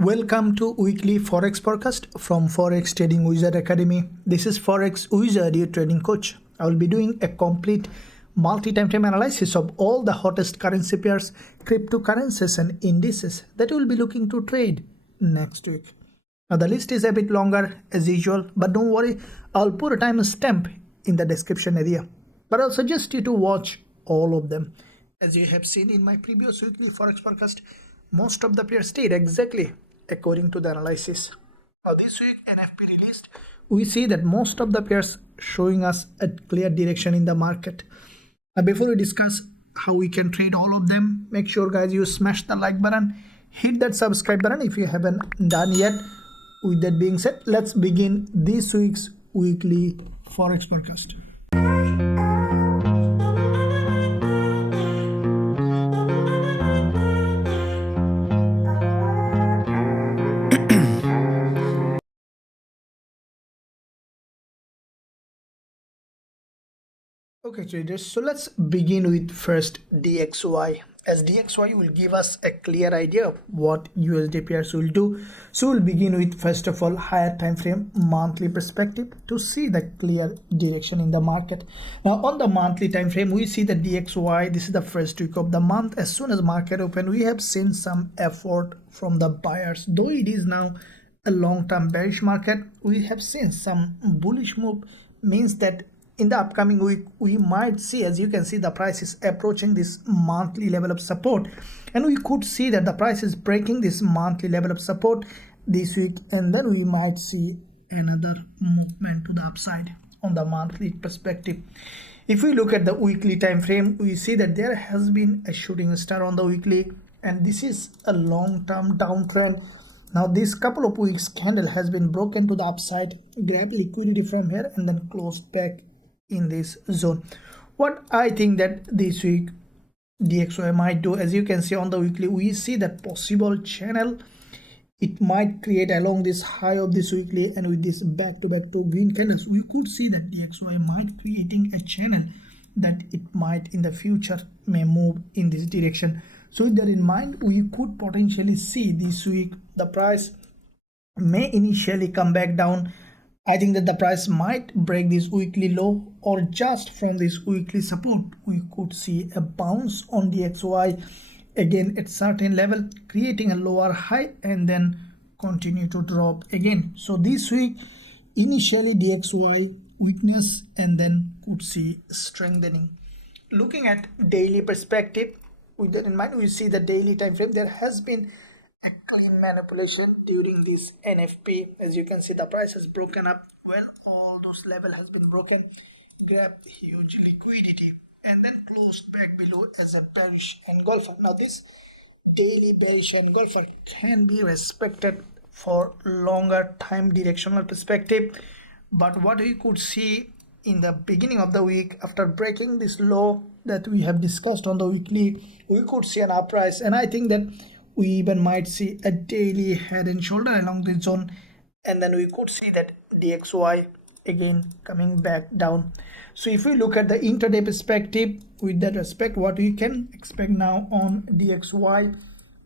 Welcome to weekly Forex forecast from Forex Trading Wizard Academy. This is Forex Wizard, your trading coach. I will be doing a complete multi-time frame analysis of all the hottest currency pairs, cryptocurrencies and indices that you will be looking to trade next week. Now the list is a bit longer as usual, but don't worry, I'll put a time stamp in the description area. But I'll suggest you to watch all of them. As you have seen in my previous weekly Forex forecast, most of the pairs stayed exactly according to the analysis. Now this week NFP released, we see that most of the pairs showing us a clear direction in the market. Now before we discuss how we can trade all of them, make sure guys you smash the like button, hit that subscribe button if you haven't done yet. With that being said, let's begin this week's weekly Forex forecast. Okay traders, so let's begin with first DXY, as DXY will give us a clear idea of what USD pairs will do. So we'll begin with first of all higher time frame monthly perspective to see the clear direction in the market. Now on the monthly time frame we see the DXY, this is the first week of the month. As soon as market open, we have seen some effort from the buyers. Though it is now a long-term bearish market, we have seen some bullish move, means that in the upcoming week we might see, as you can see, the price is approaching this monthly level of support, and we could see that the price is breaking this monthly level of support this week, and then we might see another movement to the upside on the monthly perspective. If we look at the weekly time frame, we see that there has been a shooting star on the weekly, and this is a long-term downtrend. Now this couple of weeks candle has been broken to the upside, grab liquidity from here and then closed back in this zone. What I think that this week DXY might do, as you can see on the weekly, we see that possible channel it might create along this high of this weekly, and with this back-to-back two green candles, we could see that DXY might creating a channel that it might in the future may move in this direction. So with that in mind, we could potentially see this week the price may initially come back down. I think that the price might break this weekly low, or just from this weekly support we could see a bounce on DXY again at certain level, creating a lower high and then continue to drop again. So this week initially DXY weakness and then could see strengthening. Looking at daily perspective, with that in mind, we see the daily time frame there has been a clean manipulation during this NFP. As you can see, the price has broken up all those level has been broken, grabbed huge liquidity and then closed back below as a bearish engulfer. Now this daily bearish engulfer can be respected for longer time directional perspective, but what we could see in the beginning of the week, after breaking this low that we have discussed on the weekly, we could see an uprise, and I think that we even might see a daily head and shoulder along this zone, and then we could see that DXY again coming back down. So if we look at the intraday perspective, with that respect, what we can expect now on DXY,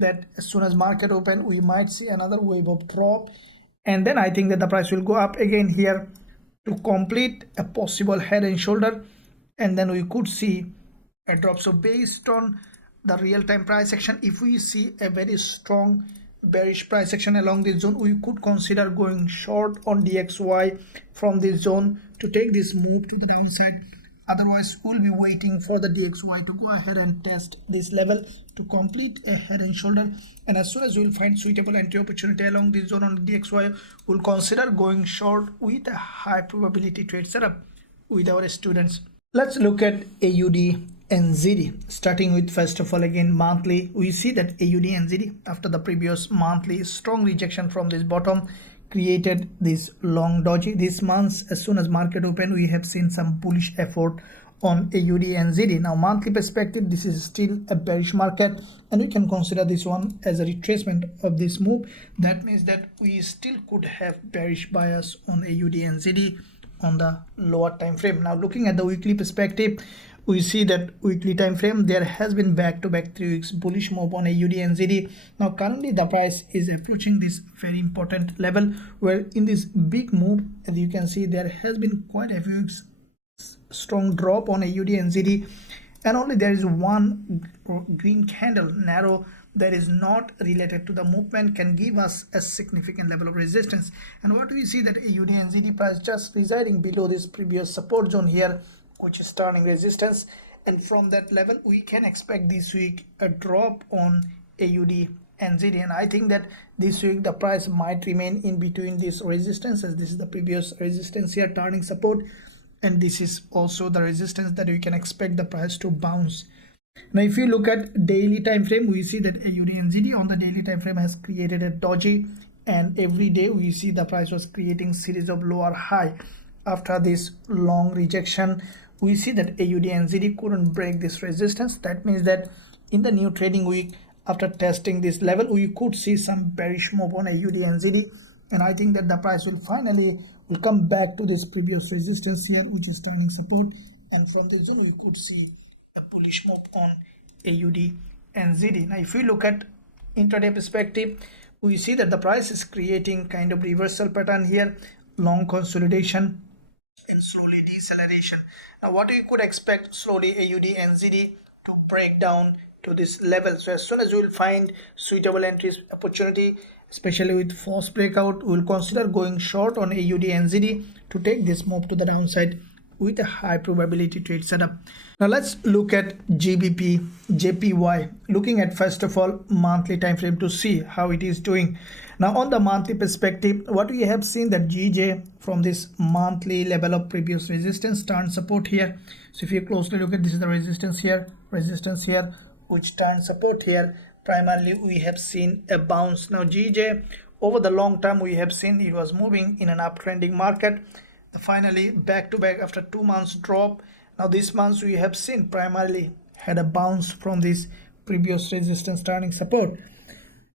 that as soon as market open we might see another wave of drop, and then I think that the price will go up again here to complete a possible head and shoulder, and then we could see a drop. So based on the real-time price action, if we see a very strong bearish price action along this zone, we could consider going short on DXY from this zone to take this move to the downside. Otherwise we'll be waiting for the DXY to go ahead and test this level to complete a head and shoulder, and as soon as we'll find suitable entry opportunity along this zone on DXY, we'll consider going short with a high probability trade setup with our students. Let's look at AUDNZD, starting with first of all again monthly. We see that AUDNZD after the previous monthly strong rejection from this bottom created this long doji. This month as soon as market open, we have seen some bullish effort on AUDNZD. Now monthly perspective, this is still a bearish market, and we can consider this one as a retracement of this move. That means that we still could have bearish bias on AUDNZD on the lower time frame. Now looking at the weekly perspective, we see that weekly time frame there has been back-to-back 3 weeks bullish move on AUDNZD. Now currently the price is approaching this very important level, where in this big move, as you can see, there has been quite a few weeks strong drop on AUDNZD, and only there is one green candle narrow that is not related to the movement can give us a significant level of resistance. And what we see that AUDNZD price just residing below this previous support zone here, which is turning resistance, and from that level we can expect this week a drop on AUDNZD. And I think that this week the price might remain in between this resistance, as this is the previous resistance here turning support, and this is also the resistance that we can expect the price to bounce. Now if you look at daily time frame, we see that AUDNZD on the daily time frame has created a doji, and every day we see the price was creating series of lower high. After this long rejection, we see that AUDNZD couldn't break this resistance. That means that in the new trading week, after testing this level, we could see some bearish move on AUDNZD, and I think that the price will finally come back to this previous resistance here, which is turning support, and from this zone we could see a bullish move on AUDNZD. Now if we look at intraday perspective, we see that the price is creating kind of reversal pattern here, long consolidation and slowly deceleration. Now what we could expect slowly AUDNZD to break down to this level. So as soon as we will find suitable entries opportunity, especially with false breakout, we will consider going short on AUDNZD to take this move to the downside with a high probability trade setup. Now let's look at GBPJPY, looking at first of all monthly time frame to see how it is doing. Now on the monthly perspective, what we have seen that GJ from this monthly level of previous resistance turned support here. So if you closely look at, this is the resistance here, which turned support here. Primarily we have seen a bounce. Now GJ over the long term we have seen it was moving in an uptrending market. Finally back to back after 2 months drop. Now this month we have seen primarily had a bounce from this previous resistance turning support.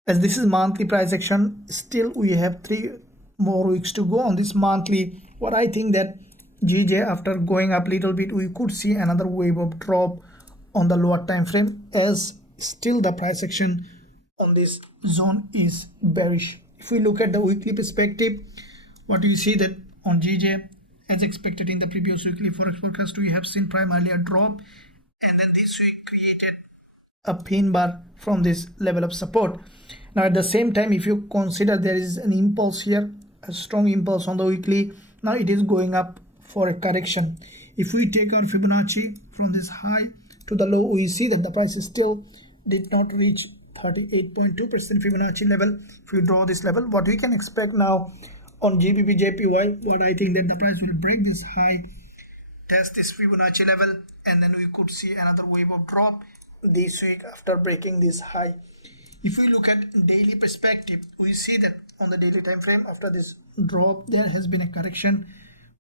As this is monthly price action, still we have 3 more weeks to go on this monthly. What I think that GJ after going up little bit, we could see another wave of drop on the lower time frame, as still the price action on this zone is bearish. If we look at the weekly perspective, what we see that on GJ, as expected in the previous weekly forex forecast, we have seen primarily a drop, and then this week created a pin bar from this level of support. Now at the same time, if you consider there is an impulse here, a strong impulse on the weekly, now it is going up for a correction. If we take our Fibonacci from this high to the low, we see that the price still did not reach 38.2% Fibonacci level. If we draw this level, what we can expect now on GBPJPY, what I think that the price will break this high, test this Fibonacci level, and then we could see another wave of drop this week after breaking this high. If we look at daily perspective, we see that on the daily time frame after this drop there has been a correction,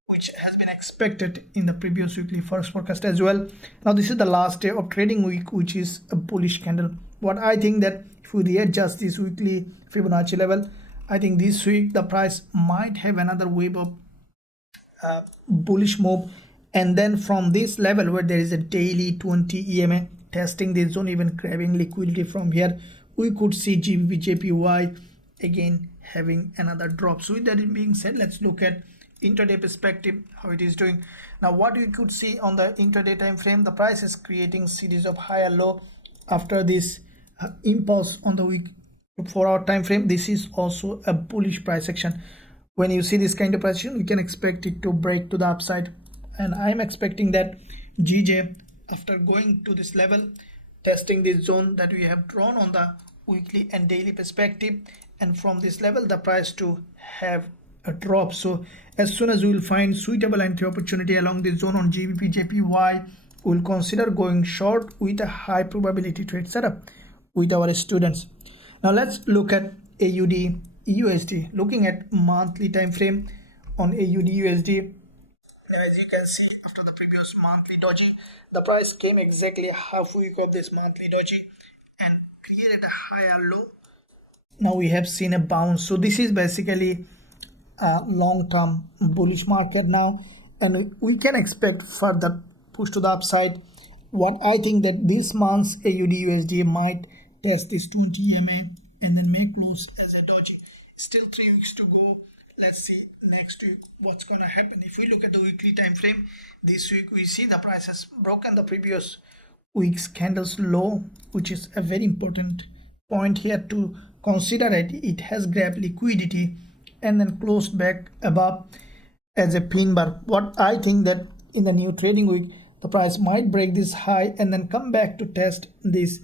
which has been expected in the previous weekly first forecast as well. Now this is the last day of trading week, which is a bullish candle. What I think that if we readjust this weekly Fibonacci level, I think this week the price might have another wave of bullish move, and then from this level where there is a daily 20 EMA testing this zone, even grabbing liquidity from here, we could see GBPJPY again having another drop. So with that being said, let's look at intraday perspective how it is doing. Now what we could see on the intraday time frame, the price is creating series of higher low after this impulse on the week 4 hour time frame. This is also a bullish price action. When you see this kind of price action, we can expect it to break to the upside, and I'm expecting that GJ after going to this level, testing this zone that we have drawn on the weekly and daily perspective, and from this level the price to have a drop. So as soon as we will find suitable entry opportunity along this zone on GBPJPY, we will consider going short with a high probability trade setup with our students. Now let's look at AUDUSD, looking at monthly time frame on AUDUSD. Now as you can see, after the previous monthly doji, the price came exactly half week of this monthly doji and created a higher low. Now we have seen a bounce. So this is basically a long-term bullish market now, and we can expect further push to the upside what I think that this month's AUDUSD might test this 20 EMA and then make close as a doji. Still 3 weeks to go. Let's see next week what's gonna happen. If we look at the weekly time frame, this week we see the price has broken the previous week's candles low, which is a very important point here to consider. It has grabbed liquidity and then closed back above as a pin bar. What I think that in the new trading week, the price might break this high and then come back to test this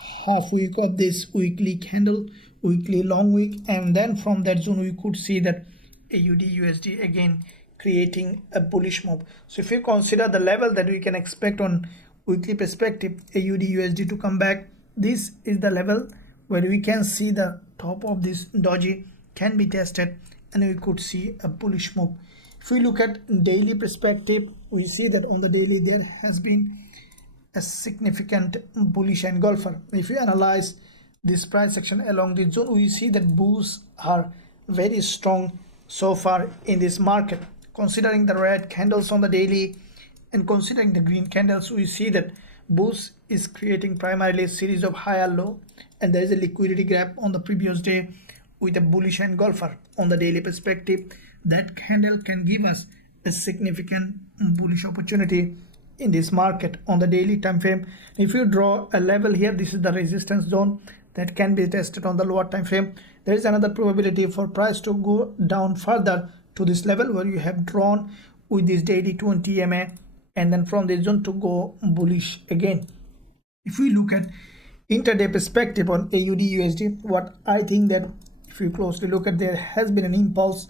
half week of this weekly candle, weekly long week, and then from that zone we could see that AUDUSD again creating a bullish move. So if you consider the level that we can expect on weekly perspective, AUDUSD to come back, this is the level where we can see the top of this doji can be tested and we could see a bullish move. If we look at daily perspective, we see that on the daily there has been a significant bullish engulfer. If we analyze this price action along the zone, we see that bulls are very strong so far in this market. Considering the red candles on the daily and considering the green candles, we see that bulls is creating primarily a series of higher low, and there is a liquidity gap on the previous day with a bullish engulfer on the daily perspective. That candle can give us a significant bullish opportunity in this market on the daily time frame. If you draw a level here, this is the resistance zone that can be tested on the lower time frame. There is another probability for price to go down further to this level where you have drawn with this daily 20 EMA, and then from this zone to go bullish again. If we look at intraday perspective on AUDUSD, what I think that if you closely look at, there has been an impulse,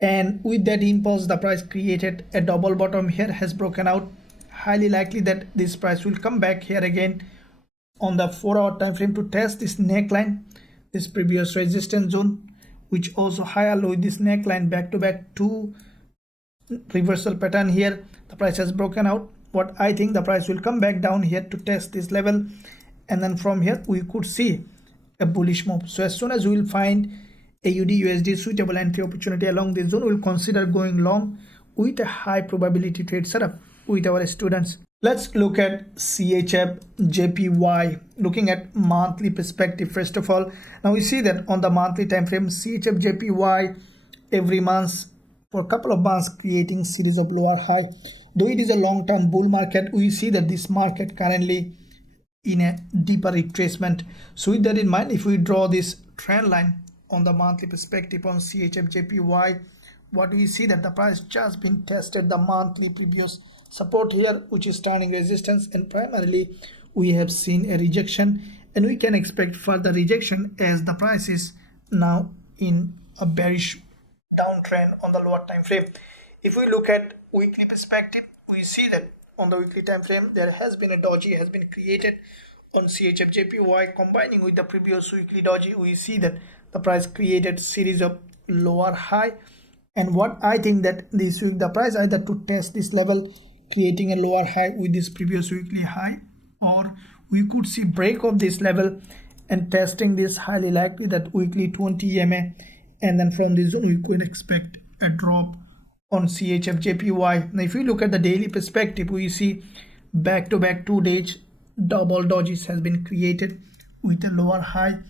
and with that impulse the price created a double bottom here, has broken out. Highly likely that this price will come back here again on the 4-hour time frame to test this neckline, this previous resistance zone, which also higher low with this neckline, back to back two reversal pattern here. The price has broken out. What I think, the price will come back down here to test this level, and then from here we could see a bullish move. So as soon as we will find AUDUSD suitable entry opportunity along this zone, we will consider going long with a high probability trade setup with our students. Let's look at CHFJPY, looking at monthly perspective first of all. Now we see that on the monthly time frame, CHFJPY every month for a couple of months creating series of lower high. Though it is a long-term bull market, we see that this market currently in a deeper retracement. So with that in mind, if we draw this trend line on the monthly perspective on CHFJPY, what we see that the price just been tested the monthly previous support here, which is turning resistance, and primarily we have seen a rejection, and we can expect further rejection as the price is now in a bearish downtrend on the lower time frame. If we look at weekly perspective, we see that on the weekly time frame there has been a doji has been created on CHFJPY. Combining with the previous weekly doji, we see that the price created series of lower high, and what I think that this week the price either to test this level creating a lower high with this previous weekly high, or we could see break of this level and testing this, highly likely that weekly 20 EMA, and then from this zone we could expect a drop on CHFJPY. Now if we look at the daily perspective, we see back to back 2 days double dojis has been created with a lower high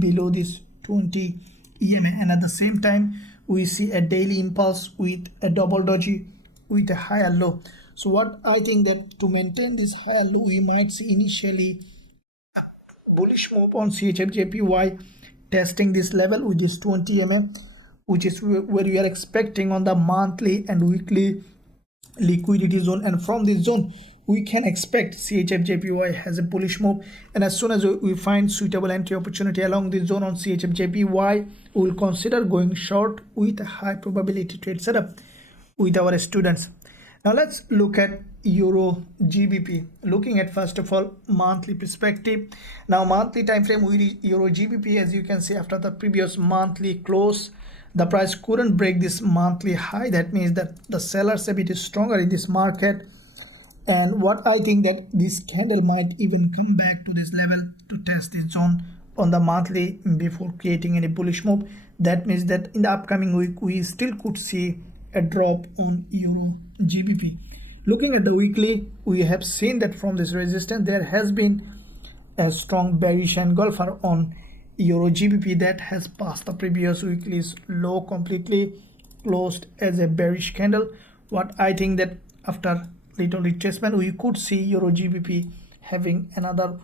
below this 20 EMA, and at the same time we see a daily impulse with a double doji with a higher low. So what I think that to maintain this higher low, we might see initially a bullish move on CHFJPY testing this level with this 20 mm, which is where we are expecting on the monthly and weekly liquidity zone, and from this zone we can expect CHFJPY has a bullish move, and as soon as we find suitable entry opportunity along this zone on CHFJPY, we will consider going short with a high probability trade setup with our students. Now let's look at EURGBP, looking at first of all monthly perspective. Now monthly time frame, EURGBP, as you can see, after the previous monthly close, the price couldn't break this monthly high. That means that the sellers a bit stronger in this market, and what I think that this candle might even come back to this level to test this zone on the monthly before creating any bullish move. That means that in the upcoming week we still could see a drop on EURGBP. Looking at the weekly, we have seen that from this resistance there has been a strong bearish engulfer on EURGBP that has passed the previous weekly's low completely, closed as a bearish candle. What I think that after little retracement we could see EURGBP having another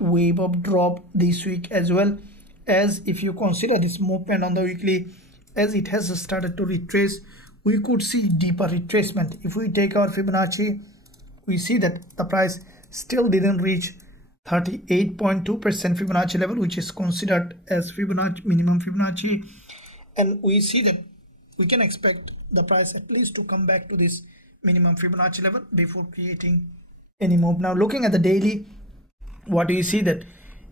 wave of drop this week, as well as if you consider this movement on the weekly, as it has started to retrace, we could see deeper retracement. If we take our Fibonacci, we see that the price still didn't reach 38.2% Fibonacci level, which is considered as Fibonacci minimum Fibonacci, and we see that we can expect the price at least to come back to this minimum Fibonacci level before creating any move. Now looking at the daily, what do you see that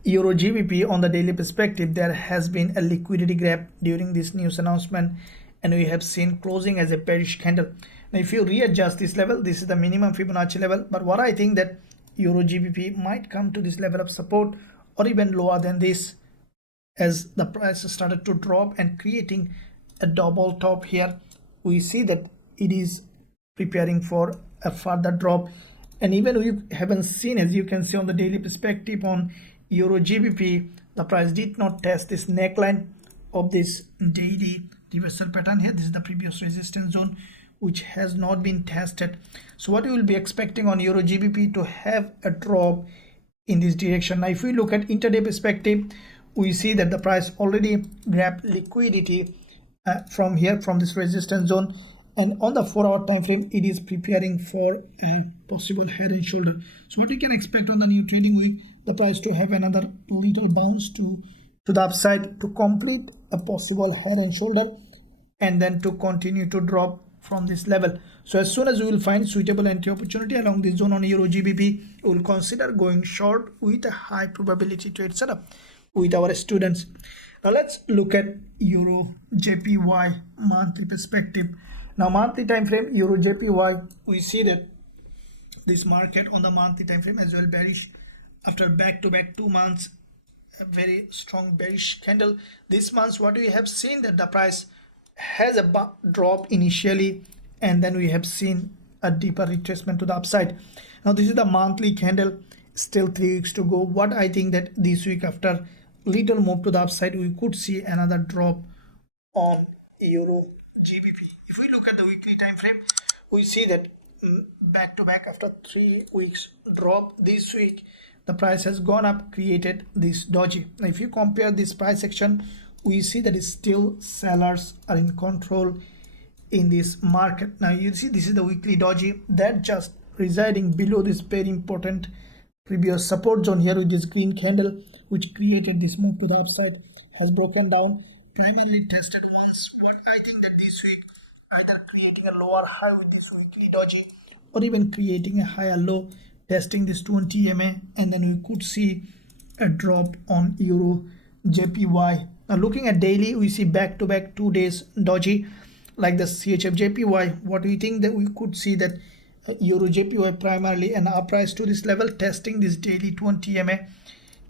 EURGBP on the daily perspective, there has been a liquidity grab during this news announcement, and we have seen closing as a bearish candle. Now if you readjust this level, this is the minimum Fibonacci level, but what I think that EURGBP might come to this level of support or even lower than this, as the price started to drop and creating a double top here. We see that it is preparing for a further drop, and even we haven't seen, as you can see on the daily perspective on EURGBP, the price did not test this neckline of this daily reversal pattern here. This is the previous resistance zone which has not been tested. So what we will be expecting on EURGBP to have a drop in this direction. Now if we look at intraday perspective, we see that the price already grabbed liquidity from here, from this resistance zone, and on the 4-hour time frame it is preparing for a possible head and shoulder. So what we can expect on the new trading week, the price to have another little bounce to the upside to complete a possible head and shoulder, and then to continue to drop from this level. So as soon as we will find suitable entry opportunity along this zone on EURGBP, we will consider going short with a high probability trade setup with our students. Now let's look at EURJPY monthly perspective. Now monthly time frame EURJPY, we see that this market on the monthly time frame as well bearish after back-to-back 2 months, a very strong bearish candle. This month what we have seen that the price has a drop initially, and then we have seen a deeper retracement to the upside. Now this is the monthly candle, still 3 weeks to go. What I think that this week after little move to the upside, we could see another drop on EURGBP. If we look at the weekly time frame, we see that back to back after 3 weeks drop, this week the price has gone up, created this doji. Now if you compare this price action, we see that it's still sellers are in control in this market. Now you see this is the weekly doji that just residing below this very important previous support zone here with this green candle, which created this move to the upside, has broken down, primarily tested once. What I think that this week either creating a lower high with this weekly doji or even creating a higher low, testing this 20 EMA, and then we could see a drop on EURJPY. Now looking at daily, we see back-to-back 2 days doji like the CHFJPY. What we think that we could see that EURJPY primarily an uprise to this level, testing this daily 20 EMA.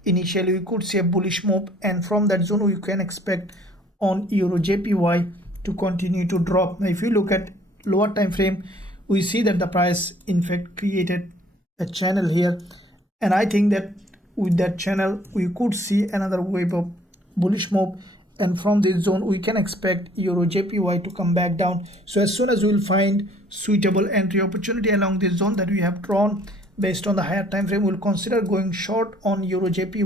Initially we could see a bullish move, and from that zone we can expect on EURJPY to continue to drop. Now if you look at lower time frame, we see that the price in fact created a channel here, and I think that with that channel we could see another wave of bullish move, and from this zone we can expect EURJPY to come back down. So as soon as we will find suitable entry opportunity along this zone that we have drawn based on the higher time frame, we will consider going short on EURJPY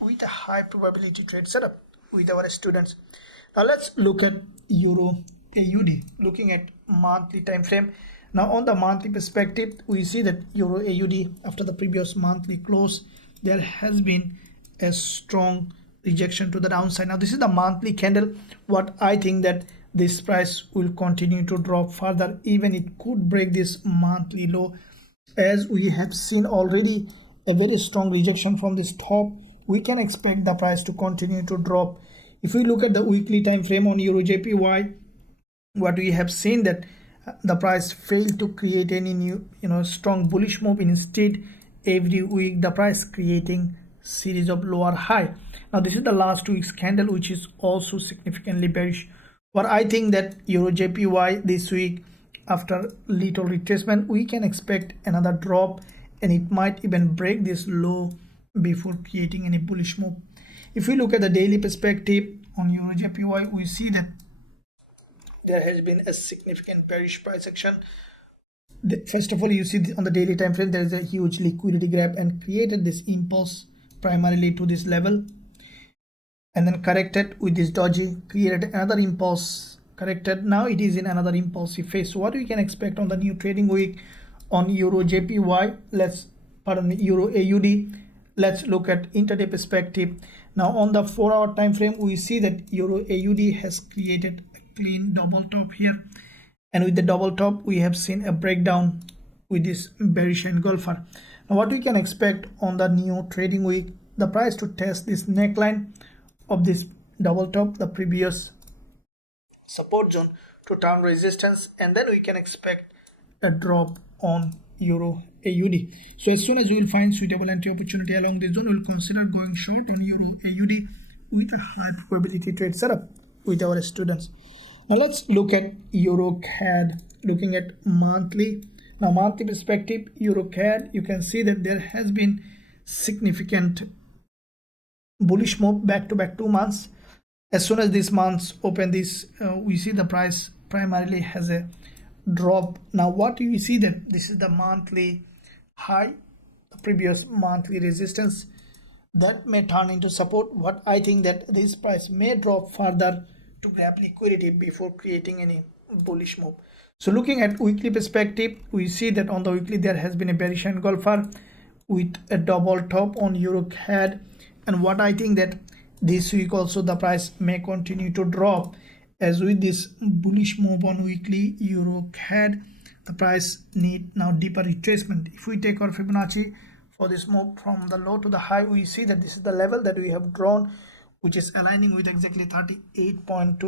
with a high probability trade setup with our students. Now let's look at EURAUD, looking at monthly time frame. Now on the monthly perspective, we see that EURAUD after the previous monthly close, there has been a strong rejection to the downside. Now this is the monthly candle. What I think that this price will continue to drop further, even it could break this monthly low, as we have seen already a very strong rejection from this top. We can expect the price to continue to drop. If we look at the weekly time frame on EURJPY, what we have seen that the price failed to create any new strong bullish move. Instead, every week the price creating series of lower high. Now this is the last week's candle, which is also significantly bearish. But I think that EURJPY this week after little retracement, we can expect another drop, and it might even break this low before creating any bullish move. If we look at the daily perspective on EURJPY, we see that there has been a significant bearish price action. First of all, you see on the daily time frame there is a huge liquidity grab and created this impulse primarily to this level, and then corrected with this doji, created another impulse, corrected. Now it is in another impulsive phase. So what we can expect on the new trading week on EURJPY, Euro AUD. Let's look at intraday perspective. Now on the 4-hour time frame, we see that Euro AUD has created a clean double top here, and with the double top we have seen a breakdown with this bearish engulfer. Now what we can expect on the new trading week, the price to test this neckline of this double top, the previous support zone, to turn resistance, and then we can expect a drop on Euro AUD. So as soon as we will find suitable entry opportunity along this zone, we will consider going short on Euro AUD with a high probability trade setup with our students. Now let's look at EURCAD, looking at monthly. Now monthly perspective, EURCAD, you can see that there has been significant bullish move back to back 2 months. As soon as this month's open this, we see the price primarily has a drop. Now what you see that this is the monthly high, the previous monthly resistance that may turn into support. What I think that this price may drop further to grab liquidity before creating any bullish move. So looking at weekly perspective, we see that on the weekly there has been a bearish engulfer with a double top on EURCAD, and what I think that this week also the price may continue to drop, as with this bullish move on weekly EURCAD, the price need now deeper retracement. If we take our Fibonacci for this move from the low to the high, we see that this is the level that we have drawn, which is aligning with exactly 38.2%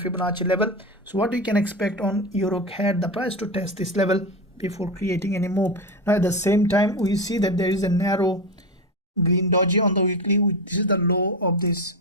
Fibonacci level. So what we can expect on EURCAD, the price to test this level before creating any move. Now at the same time, we see that there is a narrow green doji on the weekly. This is the low of this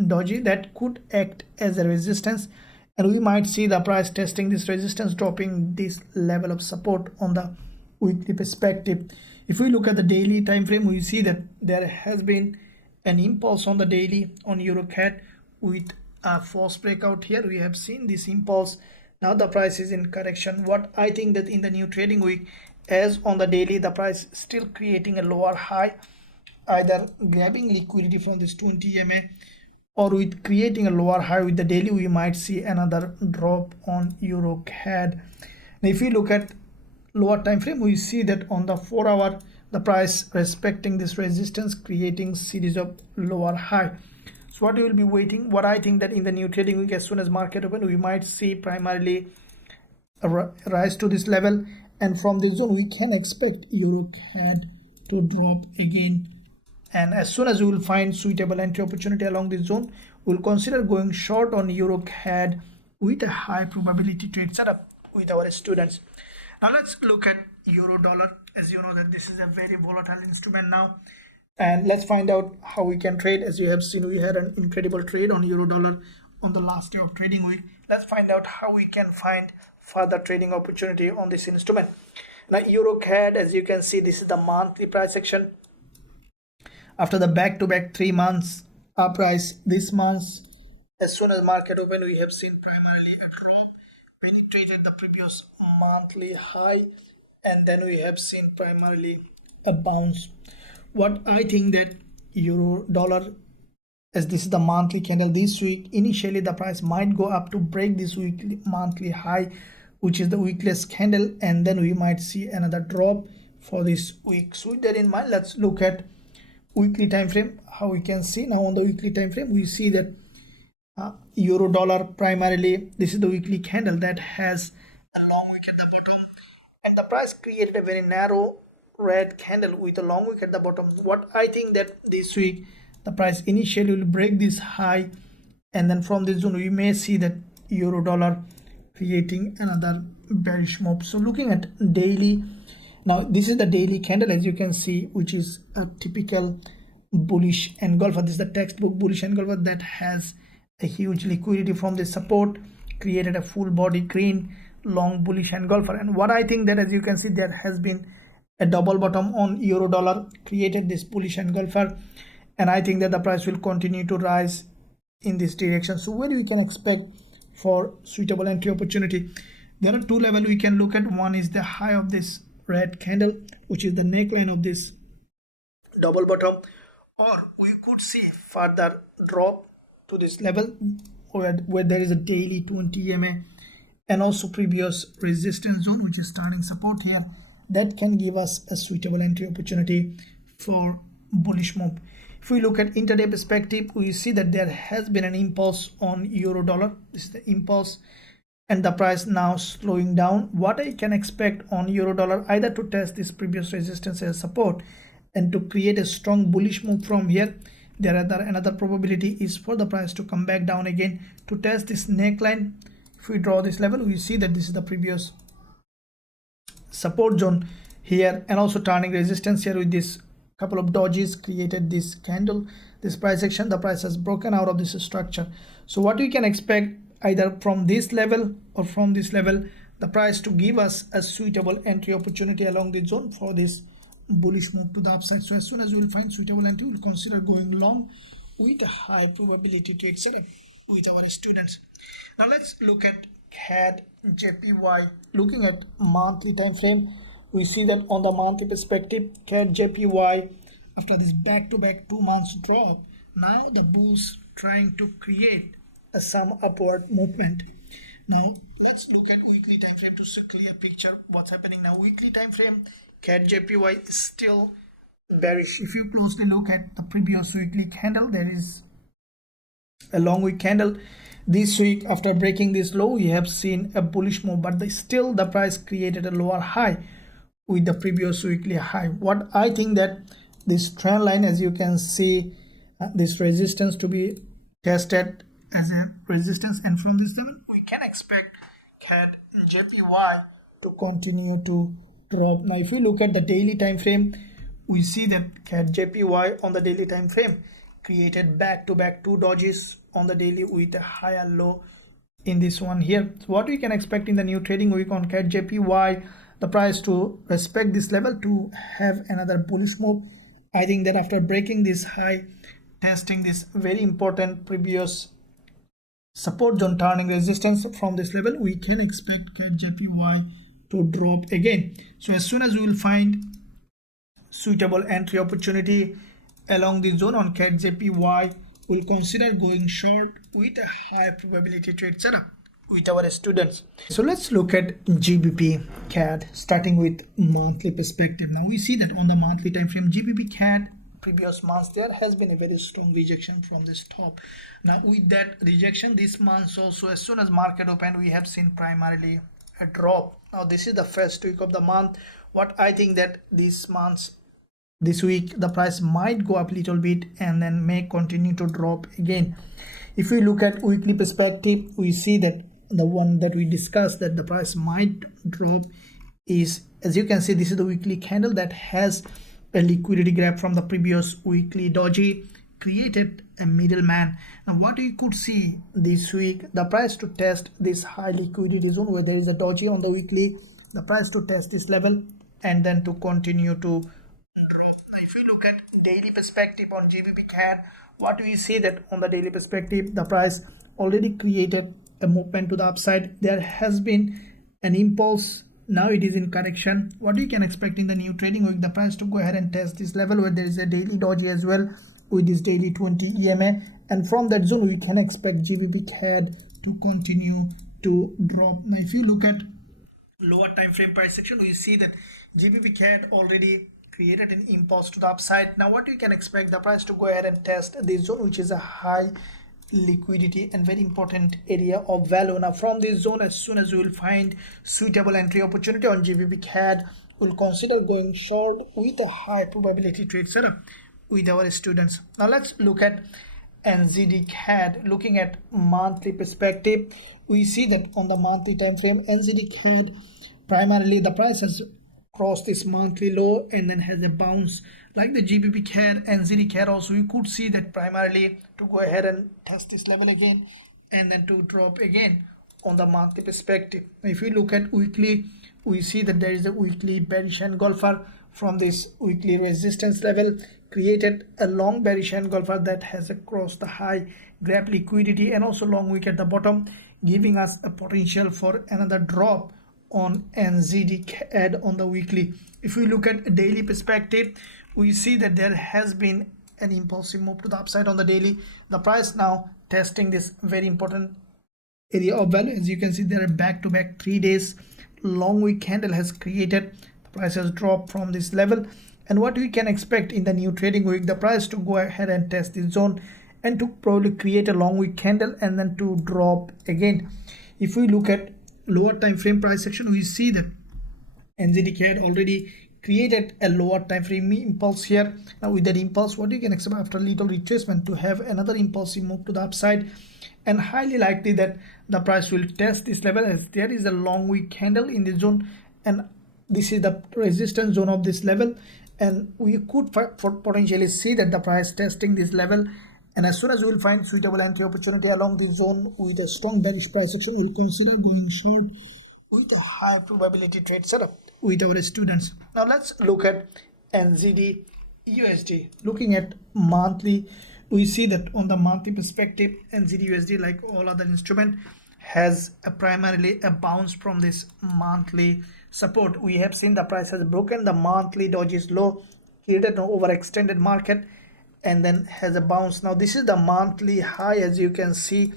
doji that could act as a resistance, and we might see the price testing this resistance, dropping this level of support on the weekly perspective. If we look at the daily time frame, we see that there has been an impulse on the daily on EURCAD with a false breakout here. We have seen this impulse. Now the price is in correction. What I think that in the new trading week, as on the daily, the price still creating a lower high, either grabbing liquidity from this 20 EMA or with creating a lower high with the daily, we might see another drop on EURCAD. Now if we look at lower time frame, we see that on the 4-hour, the price respecting this resistance, creating series of lower high. So what we will be waiting, what I think that in the new trading week, as soon as market open, we might see primarily a rise to this level, and from this zone we can expect EURCAD to drop again. And as soon as we will find suitable entry opportunity along this zone, we will consider going short on EURCAD with a high probability trade setup with our students. Now let's look at euro dollar. As you know that this is a very volatile instrument now, and let's find out how we can trade. As you have seen, we had an incredible trade on euro dollar on the last day of trading week. Let's find out how we can find further trading opportunity on this instrument. Now EURCAD, as you can see, this is the monthly price action. After the back-to-back 3 months up price, this month, as soon as market open, we have seen primarily a drop, penetrated the previous monthly high, and then we have seen primarily a bounce. What I think that euro dollar, as this is the monthly candle this week, initially the price might go up to break this weekly monthly high, which is the weekliest candle, and then we might see another drop for this week. So with that in mind, let's look at weekly time frame. How we can see now on the weekly time frame, we see that euro dollar primarily, this is the weekly candle that has a long wick at the bottom, and the price created a very narrow red candle with a long wick at the bottom. What I think that this week the price initially will break this high, and then from this zone we may see that euro dollar creating another bearish move. So looking at daily, now this is the daily candle, as you can see, which is a typical bullish engulfer. This is the textbook bullish engulfer that has a huge liquidity from the support, created a full body green long bullish engulfer. And what I think that, as you can see, there has been a double bottom on euro dollar, created this bullish engulfer, and I think that the price will continue to rise in this direction. So where we can expect for suitable entry opportunity, there are two levels we can look at. One is the high of this red candle, which is the neckline of this double bottom, or we could see further drop to this level where there is a daily 20 EMA and also previous resistance zone, which is starting support here. That can give us a suitable entry opportunity for bullish move. If we look at intraday perspective, we see that there has been an impulse on euro dollar. This is the impulse, and the price now slowing down. What I can expect on euro dollar, either to test this previous resistance as support and to create a strong bullish move from here. There are another probability is for the price to come back down again to test this neckline. If we draw this level, we see that this is the previous support zone here, and also turning resistance here with this couple of dodges created this candle, this price action. The price has broken out of this structure. So what we can expect, either from this level or from this level, the price to give us a suitable entry opportunity along the zone for this bullish move to the upside. So as soon as we will find suitable entry, we will consider going long with a high probability trade setup with our students. Now let's look at CADJPY. Looking at monthly time frame, we see that on the monthly perspective, CADJPY, after this back-to-back 2 months drop, now the bulls trying to create some upward movement. Now let's look at weekly time frame to see a clear picture what's happening now. Weekly time frame, CADJPY is still bearish. If you closely look at the previous weekly candle, there is a long wick candle. This week, after breaking this low, we have seen a bullish move, but still the price created a lower high with the previous weekly high. What I think that this trend line, as you can see, this resistance to be tested as a resistance, and from this level we can expect CADJPY to continue to drop. Now if you look at the daily time frame, we see that CADJPY on the daily time frame created back-to-back 2 dodges on the daily with a higher low in this one here. So what we can expect in the new trading week on CADJPY, the price to respect this level to have another bullish move. I think that after breaking this high, testing this very important previous support zone, turning resistance from this level, we can expect CADJPY to drop again. So as soon as we will find suitable entry opportunity along the zone on CADJPY, we'll consider going short with a high probability trade setup with our students. So let's look at GBPCAD, starting with monthly perspective. Now we see that on the monthly time frame, GBPCAD previous months there has been a very strong rejection from this top. Now with that rejection this month also, as soon as market opened, we have seen primarily a drop. Now this is the first week of the month. What I think that this week the price might go up a little bit and then may continue to drop again. If we look at weekly perspective, we see that the one that we discussed that the price might drop is, as you can see, this is the weekly candle that has a liquidity grab from the previous weekly doji, created a middleman. Now what you could see this week, the price to test this high liquidity zone where there is a doji on the weekly, the price to test this level and then to continue to. If you look at daily perspective on GBPCAD, what we see that on the daily perspective, the price already created a movement to the upside. There has been an impulse. Now it is in correction. What you can expect in the new trading week, the price to go ahead and test this level where there is a daily doji as well with this daily 20 EMA, and from that zone we can expect GBPCAD to continue to drop. Now if you look at lower time frame price section, we see that GBPCAD already created an impulse to the upside. Now what we can expect, the price to go ahead and test this zone, which is a high liquidity and very important area of value. Now from this zone, as soon as we will find suitable entry opportunity on GBPCAD, we'll consider going short with a high probability trade setup with our students. Now let's look at NZDCAD. Looking at monthly perspective, we see that on the monthly time frame, NZDCAD primarily the price has crossed this monthly low and then has a bounce like the GBPCAD. NZDCAD also we could see that primarily to go ahead and test this level again and then to drop again on the monthly perspective. If we look at weekly, we see that there is a weekly bearish engulfer from this weekly resistance level, created a long bearish engulfer that has crossed the high, grab liquidity and also long wick at the bottom, giving us a potential for another drop on NZDCAD on the weekly. If we look at a daily perspective, we see that there has been an impulsive move to the upside on the daily. The price now testing this very important area of value. As you can see, there are back-to-back 3 days long wick candle has created. The price has dropped from this level, and what we can expect in the new trading week, the price to go ahead and test this zone and to probably create a long wick candle and then to drop again. If we look at lower time frame price section, we see that NZDCAD already created a lower time frame impulse here. Now with that impulse, what you can expect after little retracement to have another impulsive move to the upside, and highly likely that the price will test this level, as there is a long wick candle in this zone and this is the resistance zone of this level, and we could potentially see that the price testing this level, and as soon as we will find suitable entry opportunity along this zone with a strong bearish price action, we will consider going short with a high probability trade setup with our students. Now let's look at NZDUSD. Looking at monthly, we see that on the monthly perspective, NZDUSD, like all other instrument, has primarily a bounce from this monthly support. We have seen the price has broken the monthly doji's low, created an overextended market and then has a bounce. Now this is the monthly high. As you can see,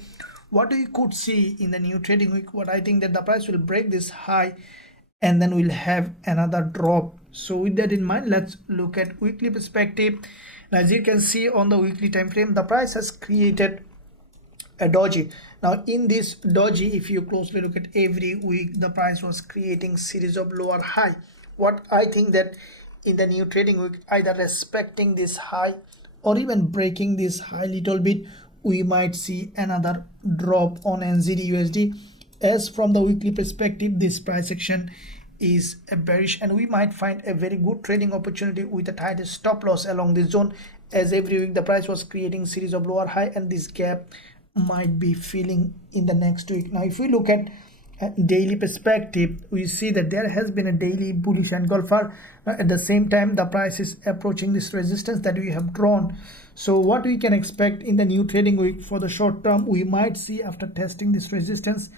what we could see in the new trading week, what I think that the price will break this high and then we'll have another drop. So with that in mind, let's look at weekly perspective. Now, as you can see on the weekly time frame, the price has created a doji. Now in this doji, if you closely look at every week, the price was creating series of lower high. What I think that in the new trading week, either respecting this high or even breaking this high little bit, we might see another drop on NZDUSD. As from the weekly perspective, this price action is a bearish and we might find a very good trading opportunity with a tight stop loss along this zone, as every week the price was creating series of lower high and this gap might be filling in the next week. Now if we look at daily perspective, we see that there has been a daily bullish engulfer. At the same time, the price is approaching this resistance that we have drawn. So what we can expect in the new trading week for the short term, we might see after testing this resistance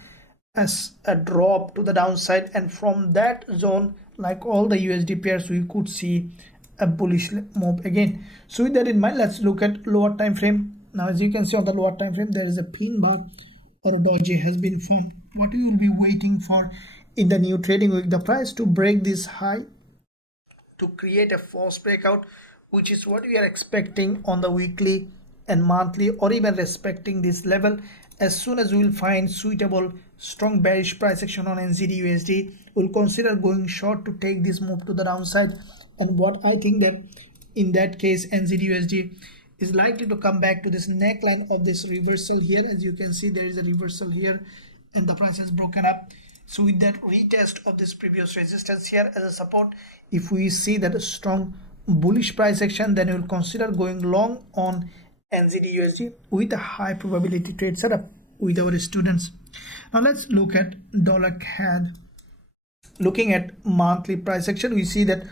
as a drop to the downside, and from that zone, like all the USD pairs, we could see a bullish move again. So with that in mind, let's look at lower time frame. Now as you can see on the lower time frame, there is a pin bar or a doji has been formed. What we will be waiting for in the new trading week, the price to break this high to create a false breakout, which is what we are expecting on the weekly and monthly, or even respecting this level. As soon as we will find suitable strong bearish price action on NZDUSD, we'll consider going short to take this move to the downside. And what I think that in that case, NZDUSD is likely to come back to this neckline of this reversal here. As you can see, there is a reversal here and the price has broken up. So with that retest of this previous resistance here as a support, if we see that a strong bullish price action, then we'll consider going long on NZDUSD with a high probability trade setup with our students. Now let's look at $CAD. Looking at monthly price action, we see that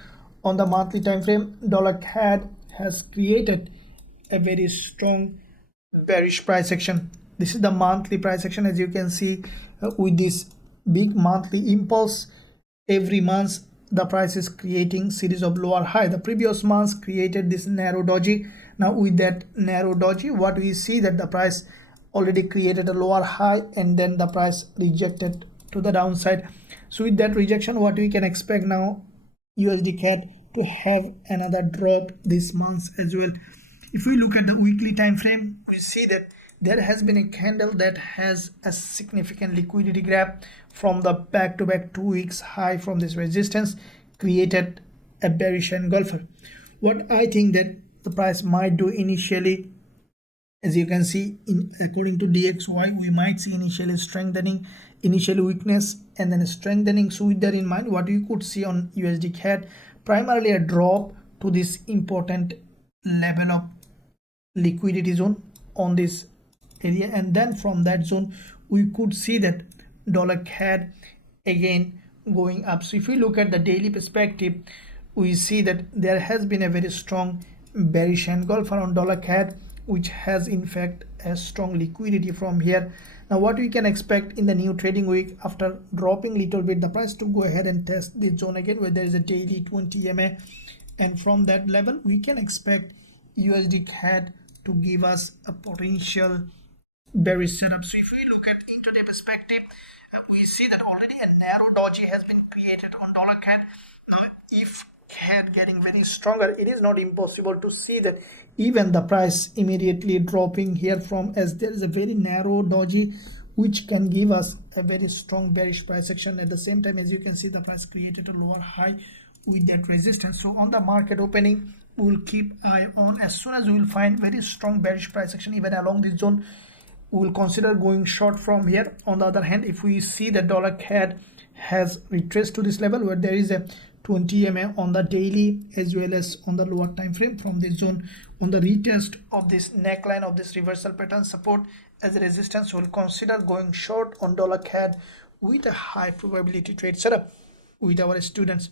on the monthly time frame, $CAD has created a very strong bearish price action. This is the monthly price action. As you can see, with this big monthly impulse, every month the price is creating series of lower high. The previous months created this narrow doji. Now with that narrow doji, what we see that the price already created a lower high and then the price rejected to the downside. So with that rejection, what we can expect now, USDCAD to have another drop this month as well. If we look at the weekly time frame, we see that there has been a candle that has a significant liquidity grab from the back-to-back 2 weeks high from this resistance, created a bearish engulfer. What I think that the price might do initially, as you can see, according to DXY, we might see initially strengthening, initially weakness, and then a strengthening. So with that in mind, what you could see on USDCAD, primarily a drop to this important level of liquidity zone on this area, and then from that zone we could see that dollar CAD again going up. So if we look at the daily perspective, we see that there has been a very strong bearish engulfer on dollar CAD, which has in fact a strong liquidity from here. Now what we can expect in the new trading week, after dropping little bit, the price to go ahead and test this zone again where there is a daily 20 MA, and from that level we can expect USDCAD to give us a potential bearish setup. So if we look at intraday perspective, we see that already a narrow doji has been created on dollar CAD. Now if CAD getting very stronger, it is not impossible to see that even the price immediately dropping here from, as there is a very narrow doji which can give us a very strong bearish price action. At the same time, as you can see, the price created a lower high with that resistance. So on the market opening, we will keep eye on. As soon as we will find very strong bearish price action even along this zone, we will consider going short from here. On the other hand, if we see that dollar CAD has retraced to this level where there is a 20 MA on the daily as well as on the lower time frame, from this zone on the retest of this neckline of this reversal pattern support as a resistance, we'll consider going short on dollar CAD with a high probability trade setup with our students.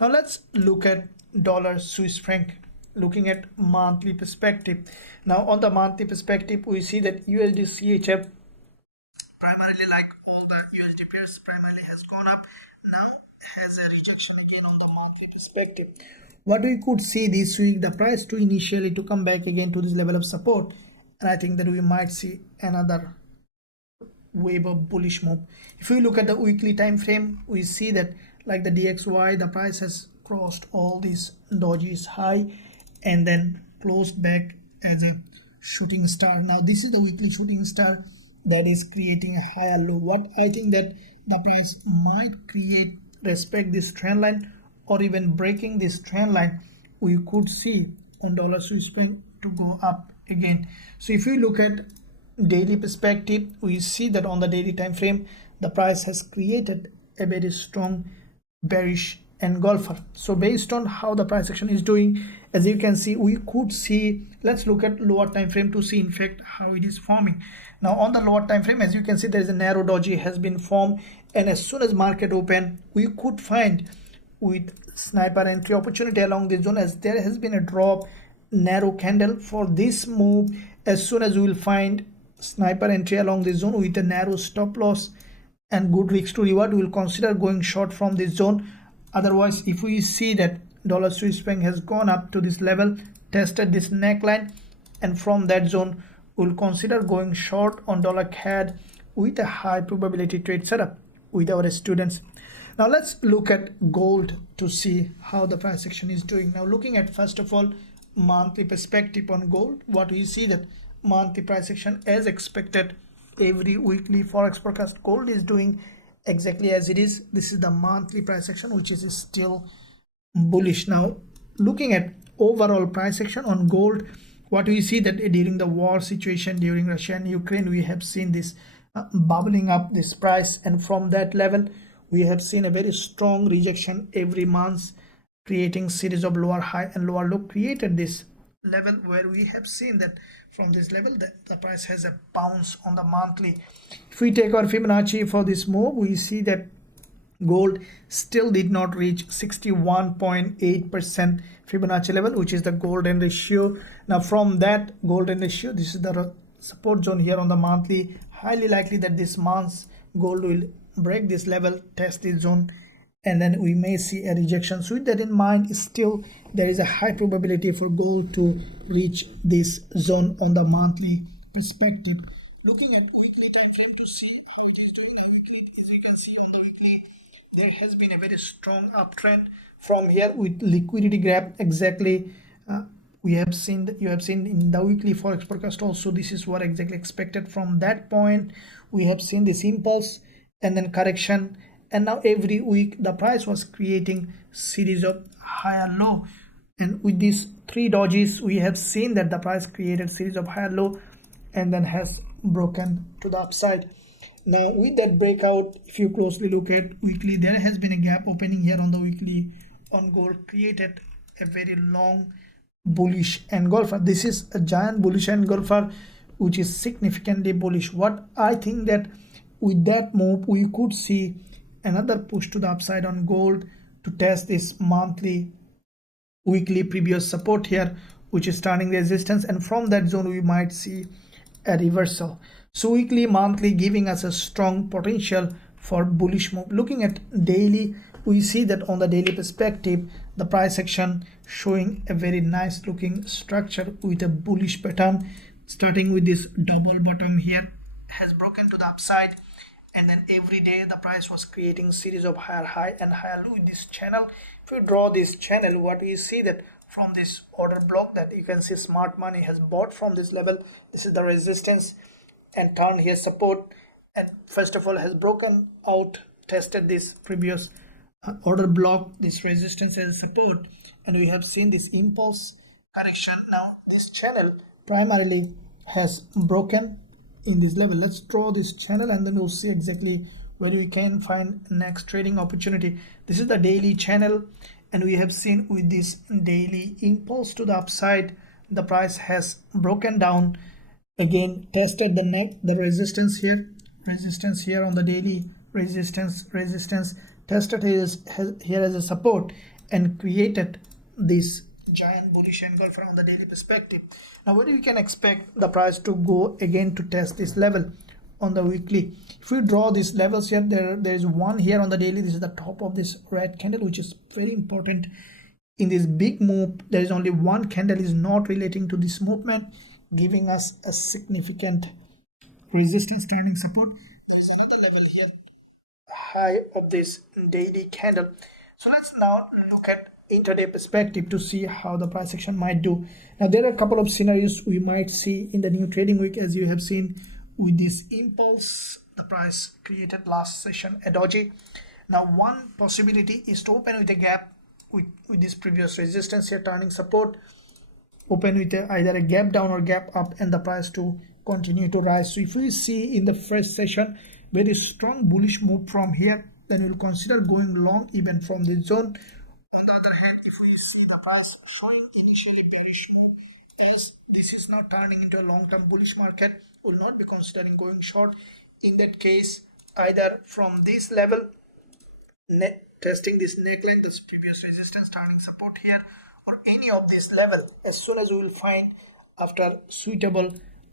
Now let's look at dollar Swiss franc, looking at monthly perspective. Now on the monthly perspective, we see that USDCHF, primarily like all the USD pairs, primarily has gone up, now has a rejection again on the monthly perspective. What we could see this week, the price to initially to come back again to this level of support, and I think that we might see another wave of bullish move. If we look at the weekly time frame, we see that like the DXY, the price has crossed all these dojis high and then closed back as a shooting star. Now this is the weekly shooting star that is creating a higher low. What I think that the price might create, respect this trend line or even breaking this trend line, we could see on dollar Swiss franc to go up again. So if we look at daily perspective, we see that on the daily time frame, the price has created a very strong bearish engulfer. So based on how the price action is doing, as you can see, we could see, let's look at lower time frame to see in fact how it is forming. Now on the lower time frame, as you can see, there is a narrow doji has been formed, and as soon as market open, we could find with sniper entry opportunity along this zone, as there has been a drop narrow candle for this move. As soon as we will find sniper entry along this zone with a narrow stop loss and good risk to reward, we will consider going short from this zone. Otherwise, if we see that dollar Swiss franc has gone up to this level, tested this neckline, and from that zone we will consider going short on dollar CAD with a high probability trade setup with our students. Now let's look at gold to see how the price action is doing. Now looking at first of all monthly perspective on gold, what we see that monthly price action as expected. Every weekly forex forecast, gold is doing exactly as it is. This is the monthly price action which is still bullish. Now looking at overall price action on gold, what we see that during the war situation during Russia and Ukraine, we have seen this bubbling up this price, and from that level we have seen a very strong rejection every month, creating series of lower high and lower low, created this level where we have seen that from this level that the price has a bounce on the monthly. If we take our Fibonacci for this move, we see that gold still did not reach 61.8% Fibonacci level, which is the golden ratio. Now from that golden ratio, this is the support zone here on the monthly. Highly likely that this month gold will break this level, test this zone, and then we may see a rejection. So with that in mind, still there is a high probability for gold to reach this zone on the monthly perspective. Looking at weekly time frame to see how it is doing the weekly, as you can see on the weekly, there has been a very strong uptrend from here with liquidity grab. Exactly, you have seen in the weekly forex forecast also, this is what exactly expected. From that point, we have seen this impulse and then correction, and now every week the price was creating series of higher low, and with these three dojis we have seen that the price created series of higher low and then has broken to the upside. Now with that breakout, if you closely look at weekly, there has been a gap opening here on the weekly on gold, created a very long bullish engulfer. This is a giant bullish engulfer which is significantly bullish. What I think that with that move we could see another push to the upside on gold to test this monthly weekly previous support here, which is turning resistance, and from that zone we might see a reversal. So weekly, monthly giving us a strong potential for bullish move. Looking at daily, we see that on the daily perspective the price action showing a very nice looking structure with a bullish pattern, starting with this double bottom here, has broken to the upside, and then every day the price was creating series of higher high and higher low with this channel. If you draw this channel, what we see that from this order block that you can see smart money has bought from this level. This is the resistance and turned here support, and first of all has broken out, tested this previous order block, this resistance as support, and we have seen this impulse correction. Now this channel primarily has broken in this level. Let's draw this channel and then we'll see exactly where we can find next trading opportunity. This is the daily channel, and we have seen with this daily impulse to the upside the price has broken down again, tested the resistance here on the daily, resistance tested here as a support and created this giant bullish engulfer on the daily perspective. Now where we can expect the price to go again to test this level on the weekly. If we draw these levels here, there is one here on the daily. This is the top of this red candle, which is very important in this big move. There is only one candle is not relating to this movement, giving us a significant resistance turning support. There is another level here, high of this daily candle. So let's now look at intraday perspective to see how the price action might do. Now there are a couple of scenarios we might see in the new trading week, as you have seen with this impulse the price created last session, a doji. Now one possibility is to open with a gap with this previous resistance here turning support, open with either a gap down or gap up, and the price to continue to rise. So if we see in the first session very strong bullish move from here, then we'll consider going long even from this zone. On the other hand, if we see the price showing initially bearish move, as this is not turning into a long-term bullish market, will not be considering going short. In that case, either from this level, testing this neckline, this previous resistance turning support here, or any of this level, as soon as we will find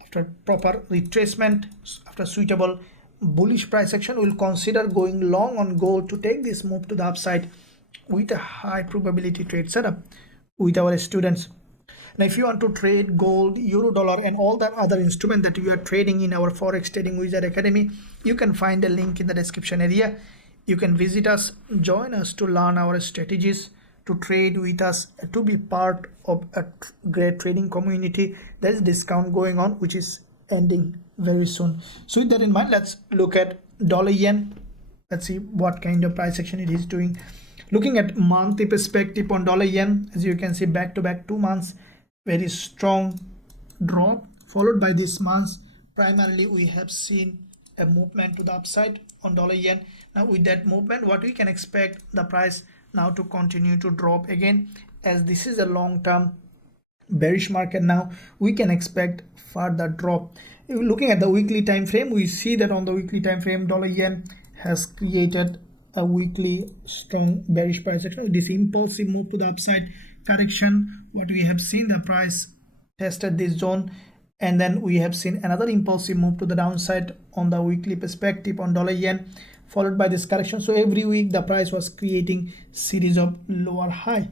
after proper retracement, after suitable bullish price action, we will consider going long on gold to take this move to the upside with a high probability trade setup with our students. Now if you want to trade gold, euro, dollar and all that other instrument that you are trading in our Forex Trading Wizard Academy, you can find a link in the description area. You can visit us, join us to learn our strategies, to trade with us, to be part of a great trading community. There is discount going on which is ending very soon. So with that in mind, let's look at dollar yen. Let's see what kind of price action it is doing. Looking at monthly perspective on dollar yen, as you can see, back to back 2 months, very strong drop followed by this month. Primarily we have seen a movement to the upside on dollar yen. Now with that movement, what we can expect the price now to continue to drop again, as this is a long-term bearish market. Now we can expect further drop. Looking at the weekly time frame, we see that on the weekly time frame dollar yen has created a weekly strong bearish price action with this impulsive move to the upside correction. What we have seen, the price tested this zone, and then we have seen another impulsive move to the downside on the weekly perspective on dollar yen, followed by this correction. So every week the price was creating series of lower high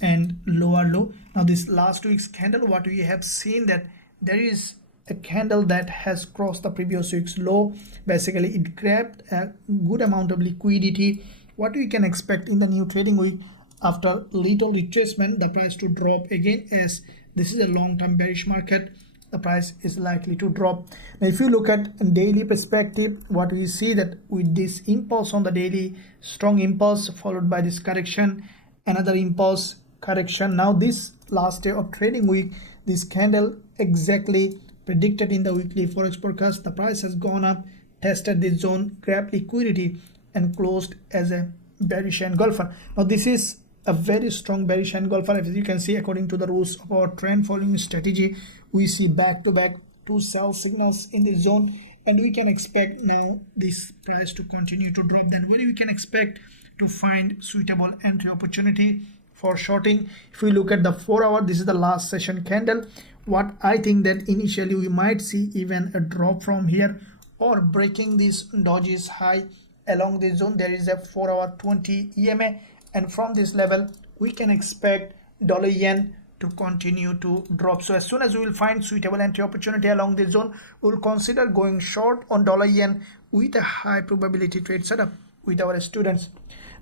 and lower low. Now this last week's candle, what we have seen that there is a candle that has crossed the previous week's low. Basically it grabbed a good amount of liquidity. What we can expect in the new trading week, after little retracement, the price to drop again, as this is a long-term bearish market. The price is likely to drop. Now if you look at daily perspective, what we see that with this impulse on the daily, strong impulse followed by this correction, another impulse correction. Now this last day of trading week, this candle exactly predicted in the weekly forex forecast, the price has gone up, tested this zone, grabbed liquidity and closed as a bearish engulfer. Now this is a very strong bearish engulfer. As you can see, according to the rules of our trend following strategy, we see back to back 2 sell signals in this zone, and we can expect now this price to continue to drop, then where we can expect to find suitable entry opportunity for shorting. If we look at the 4 hour, this is the last session candle. What I think that initially we might see even a drop from here or breaking this doji's high along this zone. There is a 4 hour 20 EMA, and from this level we can expect dollar yen to continue to drop. So as soon as we will find suitable entry opportunity along this zone, we will consider going short on dollar yen with a high probability trade setup with our students.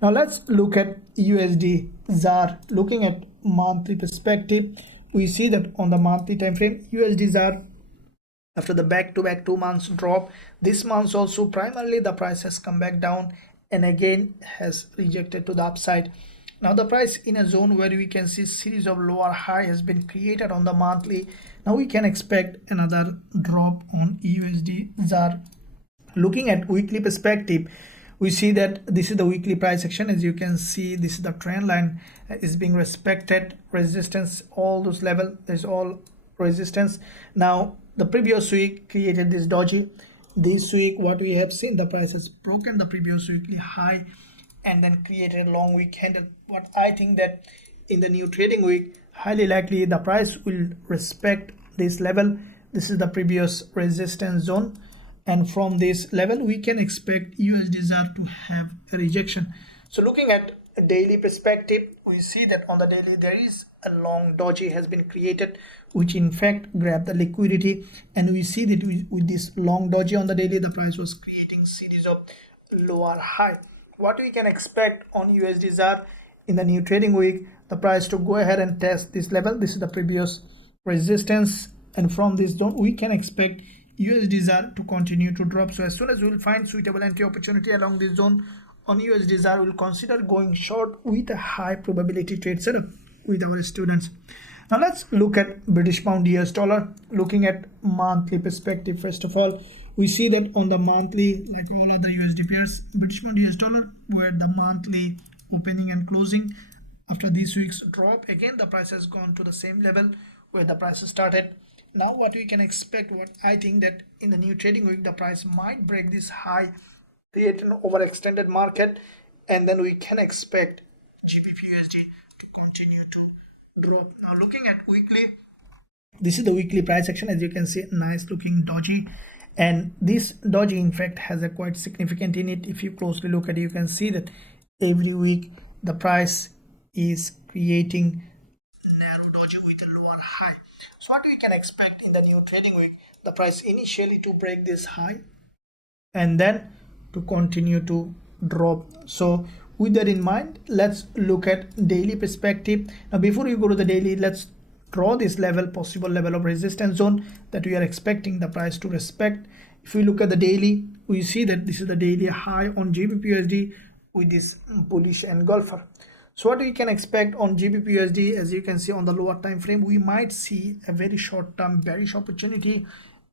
Now let's look at USDZAR. Looking at monthly perspective, we see that on the monthly time frame, USDZAR, after the back-to-back 2 months drop, this month also primarily the price has come back down and again has rejected to the upside. Now the price in a zone where we can see series of lower high has been created on the monthly. Now we can expect another drop on USDZAR. Looking at weekly perspective, we see that this is the weekly price action. As you can see, this is the trend line is being respected, resistance, all those level, there's all resistance. Now the previous week created this doji. This week what we have seen, the price has broken the previous weekly high and then created a long week candle. What I think that in the new trading week, highly likely the price will respect this level. This is the previous resistance zone, and from this level we can expect USDZAR to have a rejection. So looking at a daily perspective, we see that on the daily there is a long doji has been created, which in fact grabbed the liquidity, and we see that with this long doji on the daily, the price was creating series of lower high. What we can expect on USDZAR in the new trading week, the price to go ahead and test this level. This is the previous resistance, and from this zone we can expect USDZAR to continue to drop. So as soon as we will find suitable entry opportunity along this zone on USDZAR, we will consider going short with a high probability trade setup with our students. Now let's look at British pound US dollar. Looking at monthly perspective, first of all, we see that on the monthly, like all other USD pairs, British pound US dollar, where the monthly opening and closing after this week's drop, again the price has gone to the same level where the price started. Now what we can expect, what I think that in the new trading week, the price might break this high, create an overextended market, and then we can expect GBPUSD to continue to drop. Now looking at weekly, this is the weekly price action. As you can see, nice looking doji, and this doji in fact has a quite significant in it. If you closely look at it, you can see that every week the price is creating So what we can expect in the new trading week, the price initially to break this high and then to continue to drop. So with that in mind, let's look at daily perspective. Now before we go to the daily, let's draw this level, possible level of resistance zone that we are expecting the price to respect. If we look at the daily, we see that this is the daily high on GBPUSD with this bullish engulfer. So what we can expect on GBPUSD, as you can see on the lower time frame, we might see a very short term bearish opportunity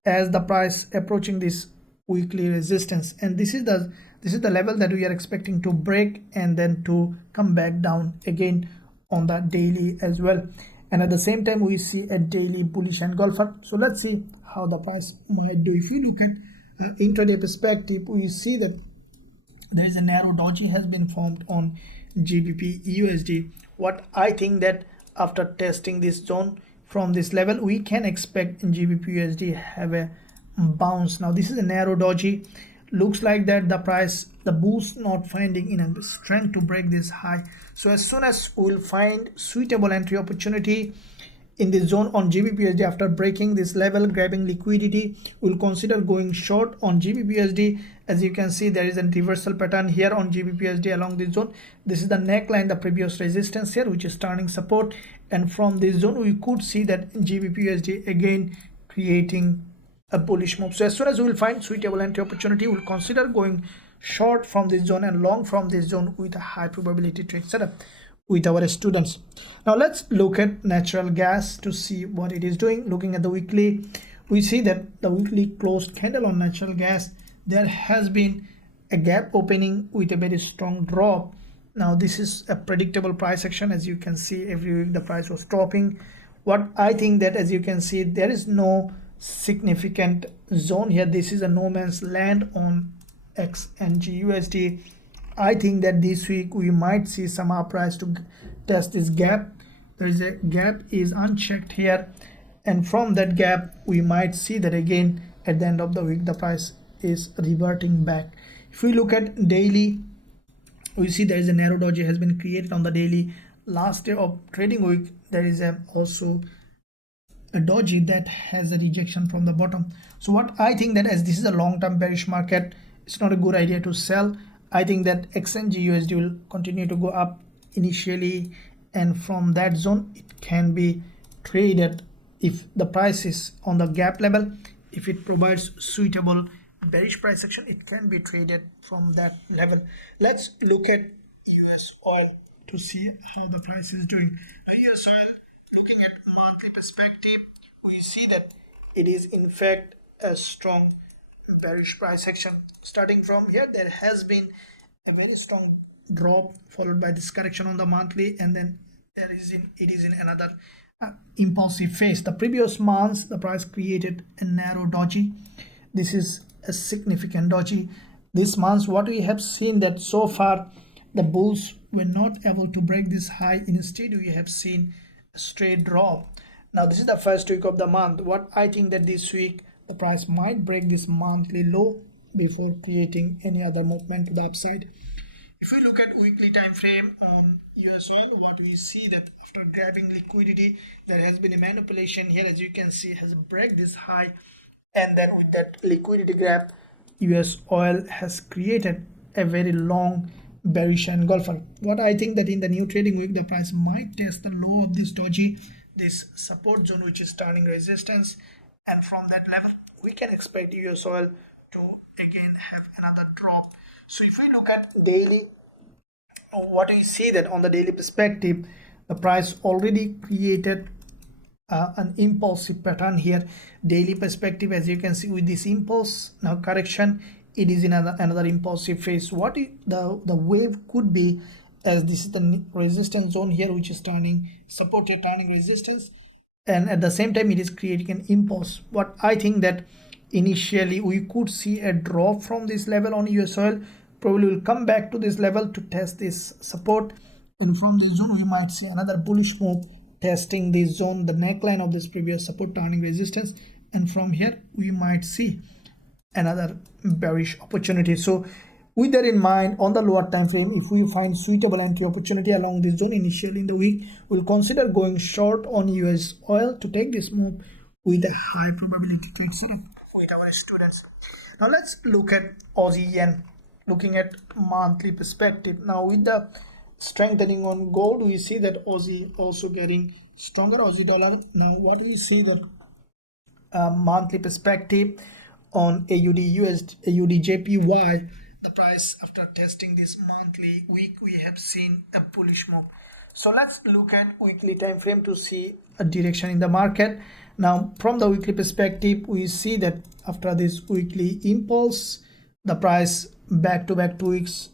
as the price approaching this weekly resistance, and this is the level that we are expecting to break and then to come back down again on the daily as well. And at the same time we see a daily bullish engulfer. So let's see how the price might do. If you look at intraday perspective, we see that there is a narrow doji has been formed on GBPUSD. What I think that after testing this zone from this level, we can expect GBPUSD have a bounce. Now this is a narrow doji. Looks like that the price, the boost not finding enough strength to break this high. So as soon as we'll find suitable entry opportunity in this zone on GBPUSD after breaking this level, grabbing liquidity, we'll consider going short on GBPUSD. As you can see, there is a reversal pattern here on GBPUSD along this zone. This is the neckline, the previous resistance here, which is turning support, and from this zone we could see that GBPUSD again creating a bullish move. So as soon as we will find suitable entry opportunity, we'll consider going short from this zone and long from this zone with a high probability trade setup with our students. Now let's look at natural gas to see what it is doing. Looking at the weekly, we see that the weekly closed candle on natural gas, there has been a gap opening with a very strong drop. Now this is a predictable price action. As you can see, every week the price was dropping. What I think that, as you can see, there is no significant zone here. This is a no man's land on XNGUSD. I think that this week we might see some uprise to test this gap. There is a gap is unchecked here, and from that gap we might see that again at the end of the week the price is reverting back. If we look at daily, we see there is a narrow doji has been created on the daily. Last day of trading week there is also a doji that has a rejection from the bottom. So what I think that as this is a long-term bearish market, it's not a good idea to sell. I think that XNGUSD will continue to go up initially, and from that zone it can be traded if the price is on the gap level. If it provides suitable bearish price action, it can be traded from that level. Let's look at US oil to see how the price is doing. The US oil, looking at monthly perspective, we see that it is in fact a strong bearish price action. Starting from here, there has been a very strong drop followed by this correction on the monthly, and then it is in another impulsive phase. The previous months the price created a narrow doji. This is a significant doji. This month what we have seen that so far the bulls were not able to break this high. Instead we have seen a straight drop. Now this is the first week of the month. What I think that this week the price might break this monthly low before creating any other movement to the upside. If we look at weekly time frame on US oil, what we see that after grabbing liquidity, there has been a manipulation here, as you can see, has break this high, and then with that liquidity grab, US oil has created a very long bearish engulfer. What I think that in the new trading week, the price might test the low of this doji, this support zone, which is turning resistance, and from that level, we can expect US oil to again have another drop. So if we look at daily, what we see that on the daily perspective, the price already created an impulsive pattern here. Daily perspective, as you can see, with this impulse now correction, it is in another impulsive phase. What the wave could be, as this is the resistance zone here, which is turning support here, turning resistance, and at the same time it is creating an impulse. What I think that initially we could see a drop from this level on US oil, probably will come back to this level to test this support, and from this zone we might see another bullish move testing this zone, the neckline of this previous support, turning resistance, and from here we might see another bearish opportunity. So with that in mind, on the lower time frame, if we find suitable entry opportunity along this zone initially in the week, we'll consider going short on US oil to take this move with a high probability trade setup with our students. Now let's look at Aussie yen, looking at monthly perspective. Now with the strengthening on gold, we see that Aussie also getting stronger, Aussie dollar. Now what we see that monthly perspective on AUDUSD, AUDJPY, the price after testing this monthly week, we have seen a bullish move. So let's look at weekly time frame to see a direction in the market. Now from the weekly perspective, we see that after this weekly impulse, the price back to back 2 weeks,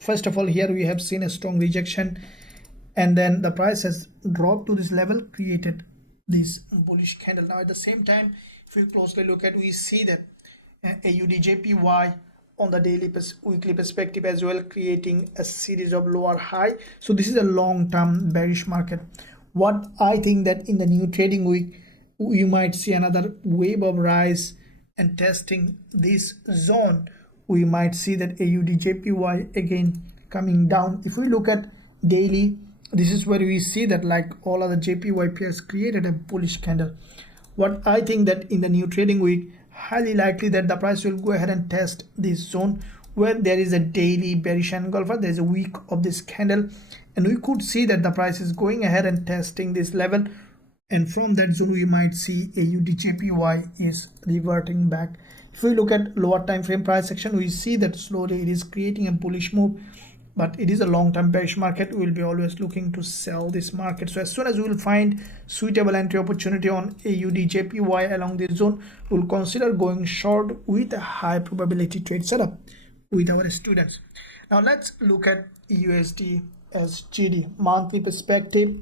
first of all here we have seen a strong rejection, and then the price has dropped to this level, created this bullish candle. Now at the same time, if we closely look at, we see that AUDJPY on the daily weekly perspective as well, creating a series of lower high. So this is a long-term bearish market. What I think that in the new trading week, you might see another wave of rise, and testing this zone, we might see that AUDJPY again coming down. If we look at daily, this is where we see that like all other JPY pairs created a bullish candle. What I think that in the new trading week, highly likely that the price will go ahead and test this zone where there is a daily bearish engulfer. There is a week of this candle, and we could see that the price is going ahead and testing this level, and from that zone we might see AUDJPY is reverting back. If we look at lower time frame price action, we see that slowly it is creating a bullish move, but it is a long-term bearish market. We will be always looking to sell this market. So as soon as we will find suitable entry opportunity on AUDJPY along this zone, we will consider going short with a high probability trade setup with our students. Now let's look at USDSGD monthly perspective.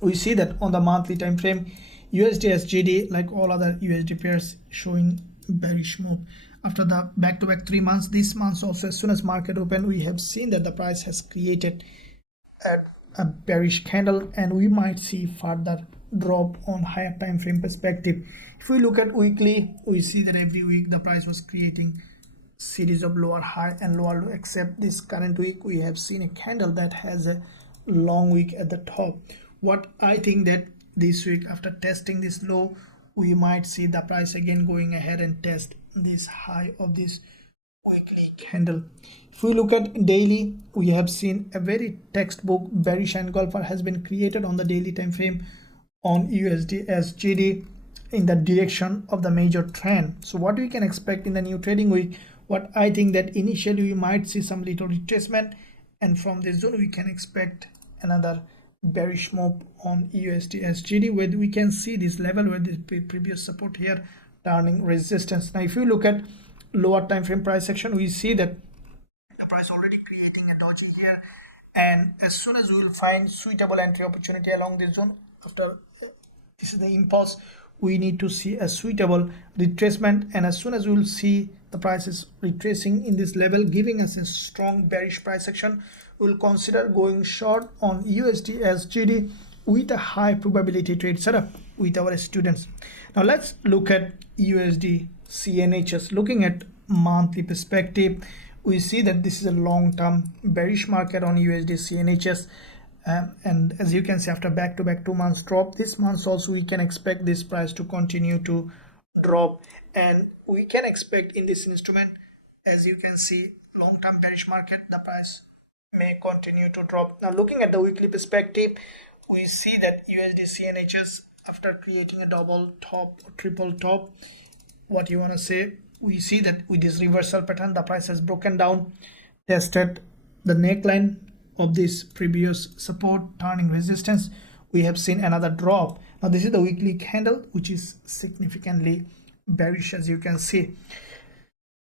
We see that on the monthly time frame, USDSGD, like all other USD pairs, showing bearish move after the back-to-back 3 months. This month also, as soon as market open, we have seen that the price has created a bearish candle, and we might see further drop on higher time frame perspective. If we look at weekly, we see that every week the price was creating series of lower high and lower low, except this current week we have seen a candle that has a long wick at the top. What I think that this week, after testing this low, we might see the price again going ahead and test this high of this weekly candle. If we look at daily, we have seen a very textbook bearish engulfer has been created on the daily time frame on USDSGD in the direction of the major trend. So what we can expect in the new trading week, what I think that initially we might see some little retracement, and from this zone we can expect another bearish move on USDSGD, where we can see this level where the previous support here turning resistance. Now if you look at lower time frame price action, we see that the price already creating a doji here, and as soon as we will find suitable entry opportunity along this zone, after this is the impulse, we need to see a suitable retracement, and as soon as we will see the price is retracing in this level, giving us a strong bearish price action, we will consider going short on USDSGD with a high probability trade setup with our students. Now let's look at USDCNH. Looking at monthly perspective, we see that this is a long-term bearish market on USDCNH. And as you can see, after back-to-back 2 months drop, this month also we can expect this price to continue to drop, and we can expect in this instrument, as you can see, long-term bearish market, the price may continue to drop. Now looking at the weekly perspective, we see that USDCNH, after creating a double top, triple top, what you want to say, we see that with this reversal pattern, the price has broken down, tested the neckline of this previous support, turning resistance. We have seen another drop. Now this is the weekly candle, which is significantly bearish, as you can see.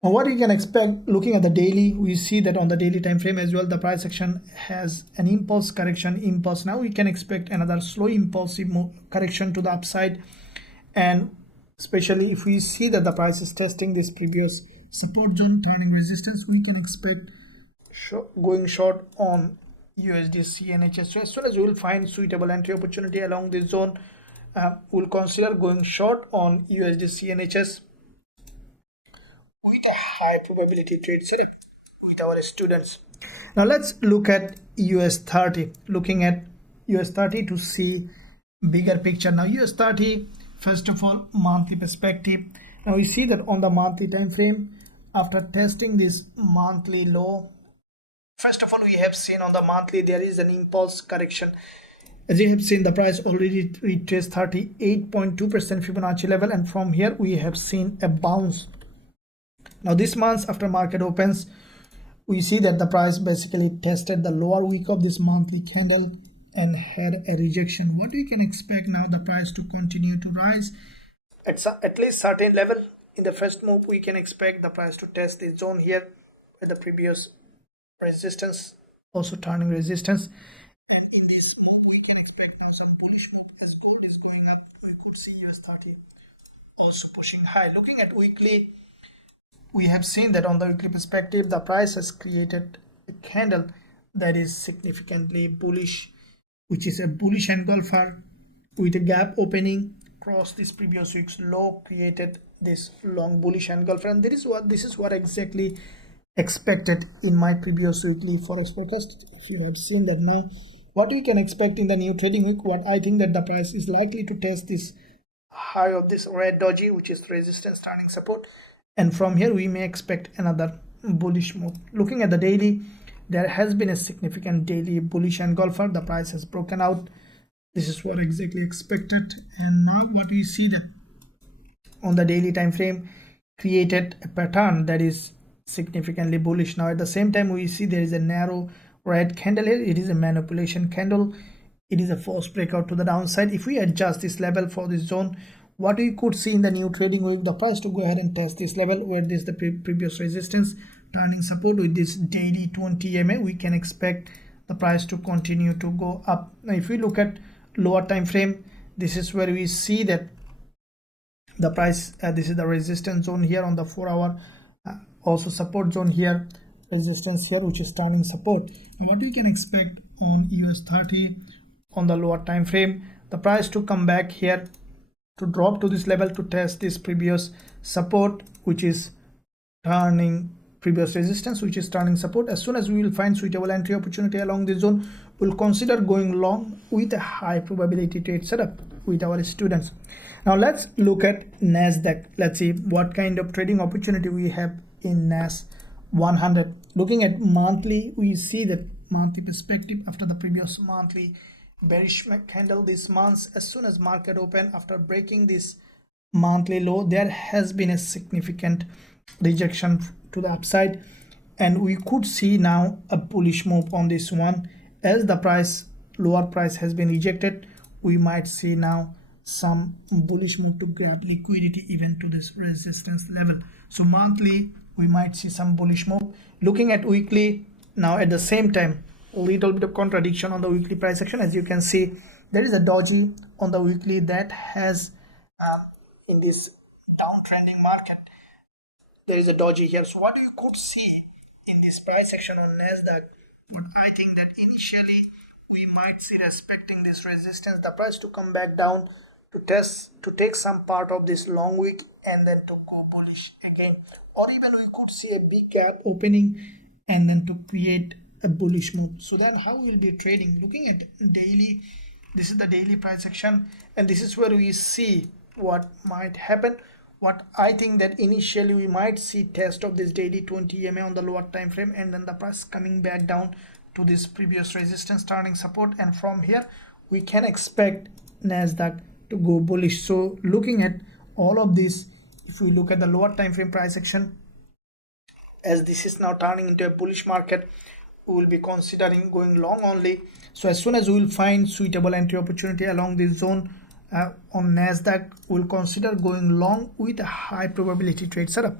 Now what you can expect looking at the daily, we see that on the daily time frame as well, the price action has an impulse correction impulse. Now we can expect another slow impulsive correction to the upside, and especially if we see that the price is testing this previous support zone, turning resistance, we can expect going short on USDCNH. So as soon as we will find suitable entry opportunity along this zone, we'll consider going short on USDCNH with a high probability trade setup with our students. Now let's look at US30. Looking at US30 to see bigger picture. Now US30, first of all, monthly perspective. Now we see that on the monthly time frame, after testing this monthly low, first of all, we have seen on the monthly there is an impulse correction. As you have seen, the price already retraced 38.2% Fibonacci level, and from here we have seen a bounce. Now this month, after market opens, we see that the price basically tested the lower week of this monthly candle and had a rejection. What we can expect now, the price to continue to rise at least certain level. In the first move, we can expect the price to test this zone here with the previous resistance, also turning resistance, and in this move we can expect now some bullish move. As gold is going up, we could see US30 also pushing high. Looking at weekly, we have seen that on the weekly perspective, the price has created a candle that is significantly bullish, which is a bullish engulfer with a gap opening, crossed this previous week's low, created this long bullish engulfer, and this is what exactly expected in my previous weekly forex forecast. If you have seen that, now what we can expect in the new trading week, what I think that the price is likely to test this high of this red doji, which is resistance turning support, and from here we may expect another bullish move. Looking at the daily, there has been a significant daily bullish engulfer. The price has broken out. This is what exactly expected, and now what we see that on the daily time frame created a pattern that is significantly bullish. Now at the same time, we see there is a narrow red candle here. It is a manipulation candle. It is a false breakout to the downside. If we adjust this level for this zone, what we could see in the new trading week, the price to go ahead and test this level where this is the previous resistance, turning support with this daily 20 MA, we can expect the price to continue to go up. Now if we look at lower time frame, this is where we see that the price, this is the resistance zone here on the 4-hour, also support zone here, resistance here, which is turning support. Now what we can expect on US30 on the lower time frame, the price to come back here, to drop to this level, to test this previous support, which is turning previous resistance, which is turning support. As soon as we will find suitable entry opportunity along this zone, we'll consider going long with a high probability trade setup with our students. Now let's look at NASDAQ. Let's see what kind of trading opportunity we have in NAS 100. Looking at monthly, we see that monthly perspective after the previous monthly bearish candle this month, as soon as market open, after breaking this monthly low, there has been a significant rejection to the upside, and we could see now a bullish move on this one. As the price, lower price has been rejected, we might see now some bullish move to grab liquidity even to this resistance level. So monthly we might see some bullish move. Looking at weekly now, at the same time, a little bit of contradiction on the weekly price action. As you can see, there is a doji on the weekly that has in this downtrending market, there is a doji here. So what you could see in this price action on NASDAQ, but I think that initially we might see, respecting this resistance, the price to come back down to test, to take some part of this long wick and then to go bullish again, or even we could see a big gap opening and then to create a bullish move. So then how we will be trading? Looking at daily, this is the daily price action, and this is where we see what might happen. What I think that initially we might see test of this daily 20 EMA on the lower time frame, and then the price coming back down to this previous resistance, turning support, and from here we can expect NASDAQ to go bullish. So looking at all of this, if we look at the lower time frame price action, as this is now turning into a bullish market, we will be considering going long only. So as soon as we will find suitable entry opportunity along this zone on NASDAQ, we will consider going long with a high probability trade setup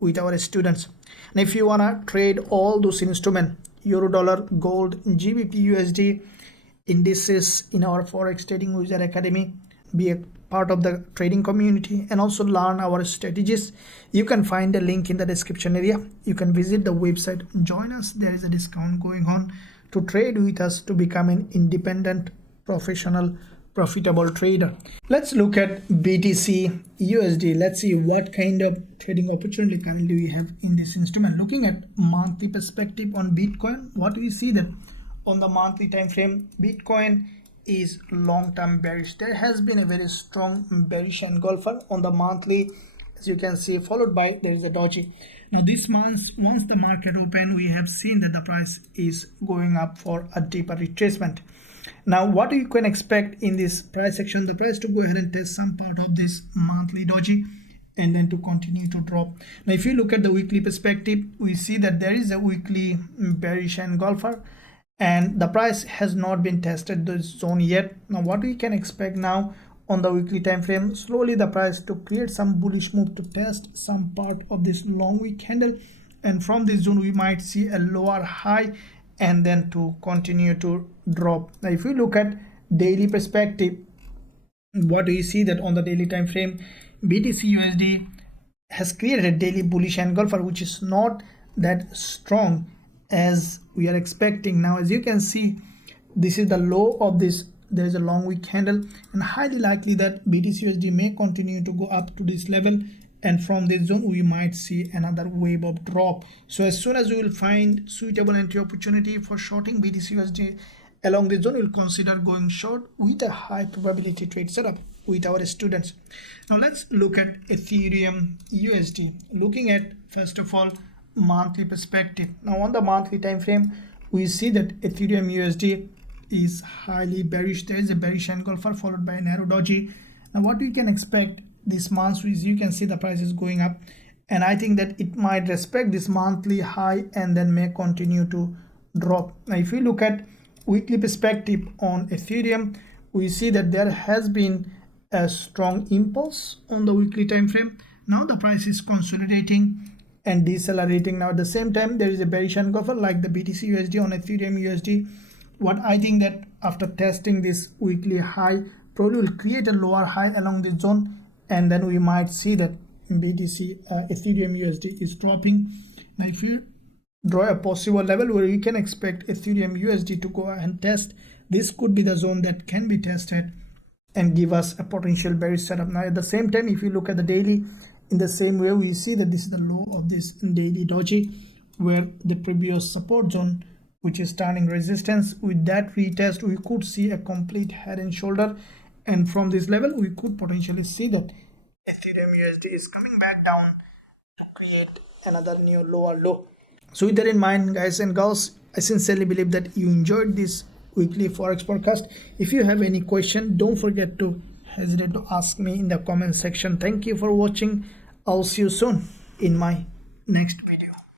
with our students. And if you want to trade all those instruments, euro, dollar, gold, GBPUSD indices in our Forex Trading User Academy, be a part of the trading community and also learn our strategies, you can find a link in the description area. You can visit the website, join us. There is a discount going on to trade with us to become an independent, professional, profitable trader. Let's look at BTCUSD. Let's see what kind of trading opportunity currently we have in this instrument. Looking at monthly perspective on Bitcoin, what we see that on the monthly time frame, Bitcoin is long-term bearish. There has been a very strong bearish engulfer on the monthly, as you can see, followed by there is a doji. Now this month, once the market opened, we have seen that the price is going up for a deeper retracement. Now what you can expect in this price action, the price to go ahead and test some part of this monthly doji and then to continue to drop. Now if you look at the weekly perspective, we see that there is a weekly bearish engulfer and the price has not been tested this zone yet. Now what we can expect now on the weekly time frame, slowly the price to create some bullish move to test some part of this long wick candle, and from this zone we might see a lower high and then to continue to drop. Now if we look at daily perspective, what do you see that on the daily time frame, BTCUSD has created a daily bullish engulfer, which is not that strong as we are expecting. Now as you can see, this is the low of this, there is a long wick candle, and highly likely that BTCUSD may continue to go up to this level, and from this zone we might see another wave of drop. So as soon as we will find suitable entry opportunity for shorting BTCUSD along this zone, we will consider going short with a high probability trade setup with our students. Now let's look at Ethereum USD. Looking at first of all monthly perspective. Now on the monthly time frame, we see that Ethereum USD is highly bearish. There is a bearish engulfer followed by a narrow doji. Now what we can expect this month is, you can see the price is going up, and I think that it might respect this monthly high and then may continue to drop. Now if we look at weekly perspective on Ethereum, we see that there has been a strong impulse on the weekly time frame. Now the price is consolidating and decelerating. Now at the same time, there is a bearish engulfer like the BTC USD on Ethereum USD. What I think that after testing this weekly high, probably will create a lower high along this zone, and then we might see that BTC Ethereum USD is dropping. Now if you draw a possible level where you can expect Ethereum USD to go and test, this could be the zone that can be tested and give us a potential bearish setup. Now at the same time, if you look at the daily, in the same way, we see that this is the low of this daily doji, where the previous support zone, which is turning resistance, with that retest we could see a complete head and shoulder, and from this level we could potentially see that Ethereum USD is coming back down to create another new lower low. So with that in mind, guys and girls, I sincerely believe that you enjoyed this weekly forex podcast. If you have any question, don't forget to hesitate to ask me in the comment section. Thank you for watching. I'll see you soon in my next video.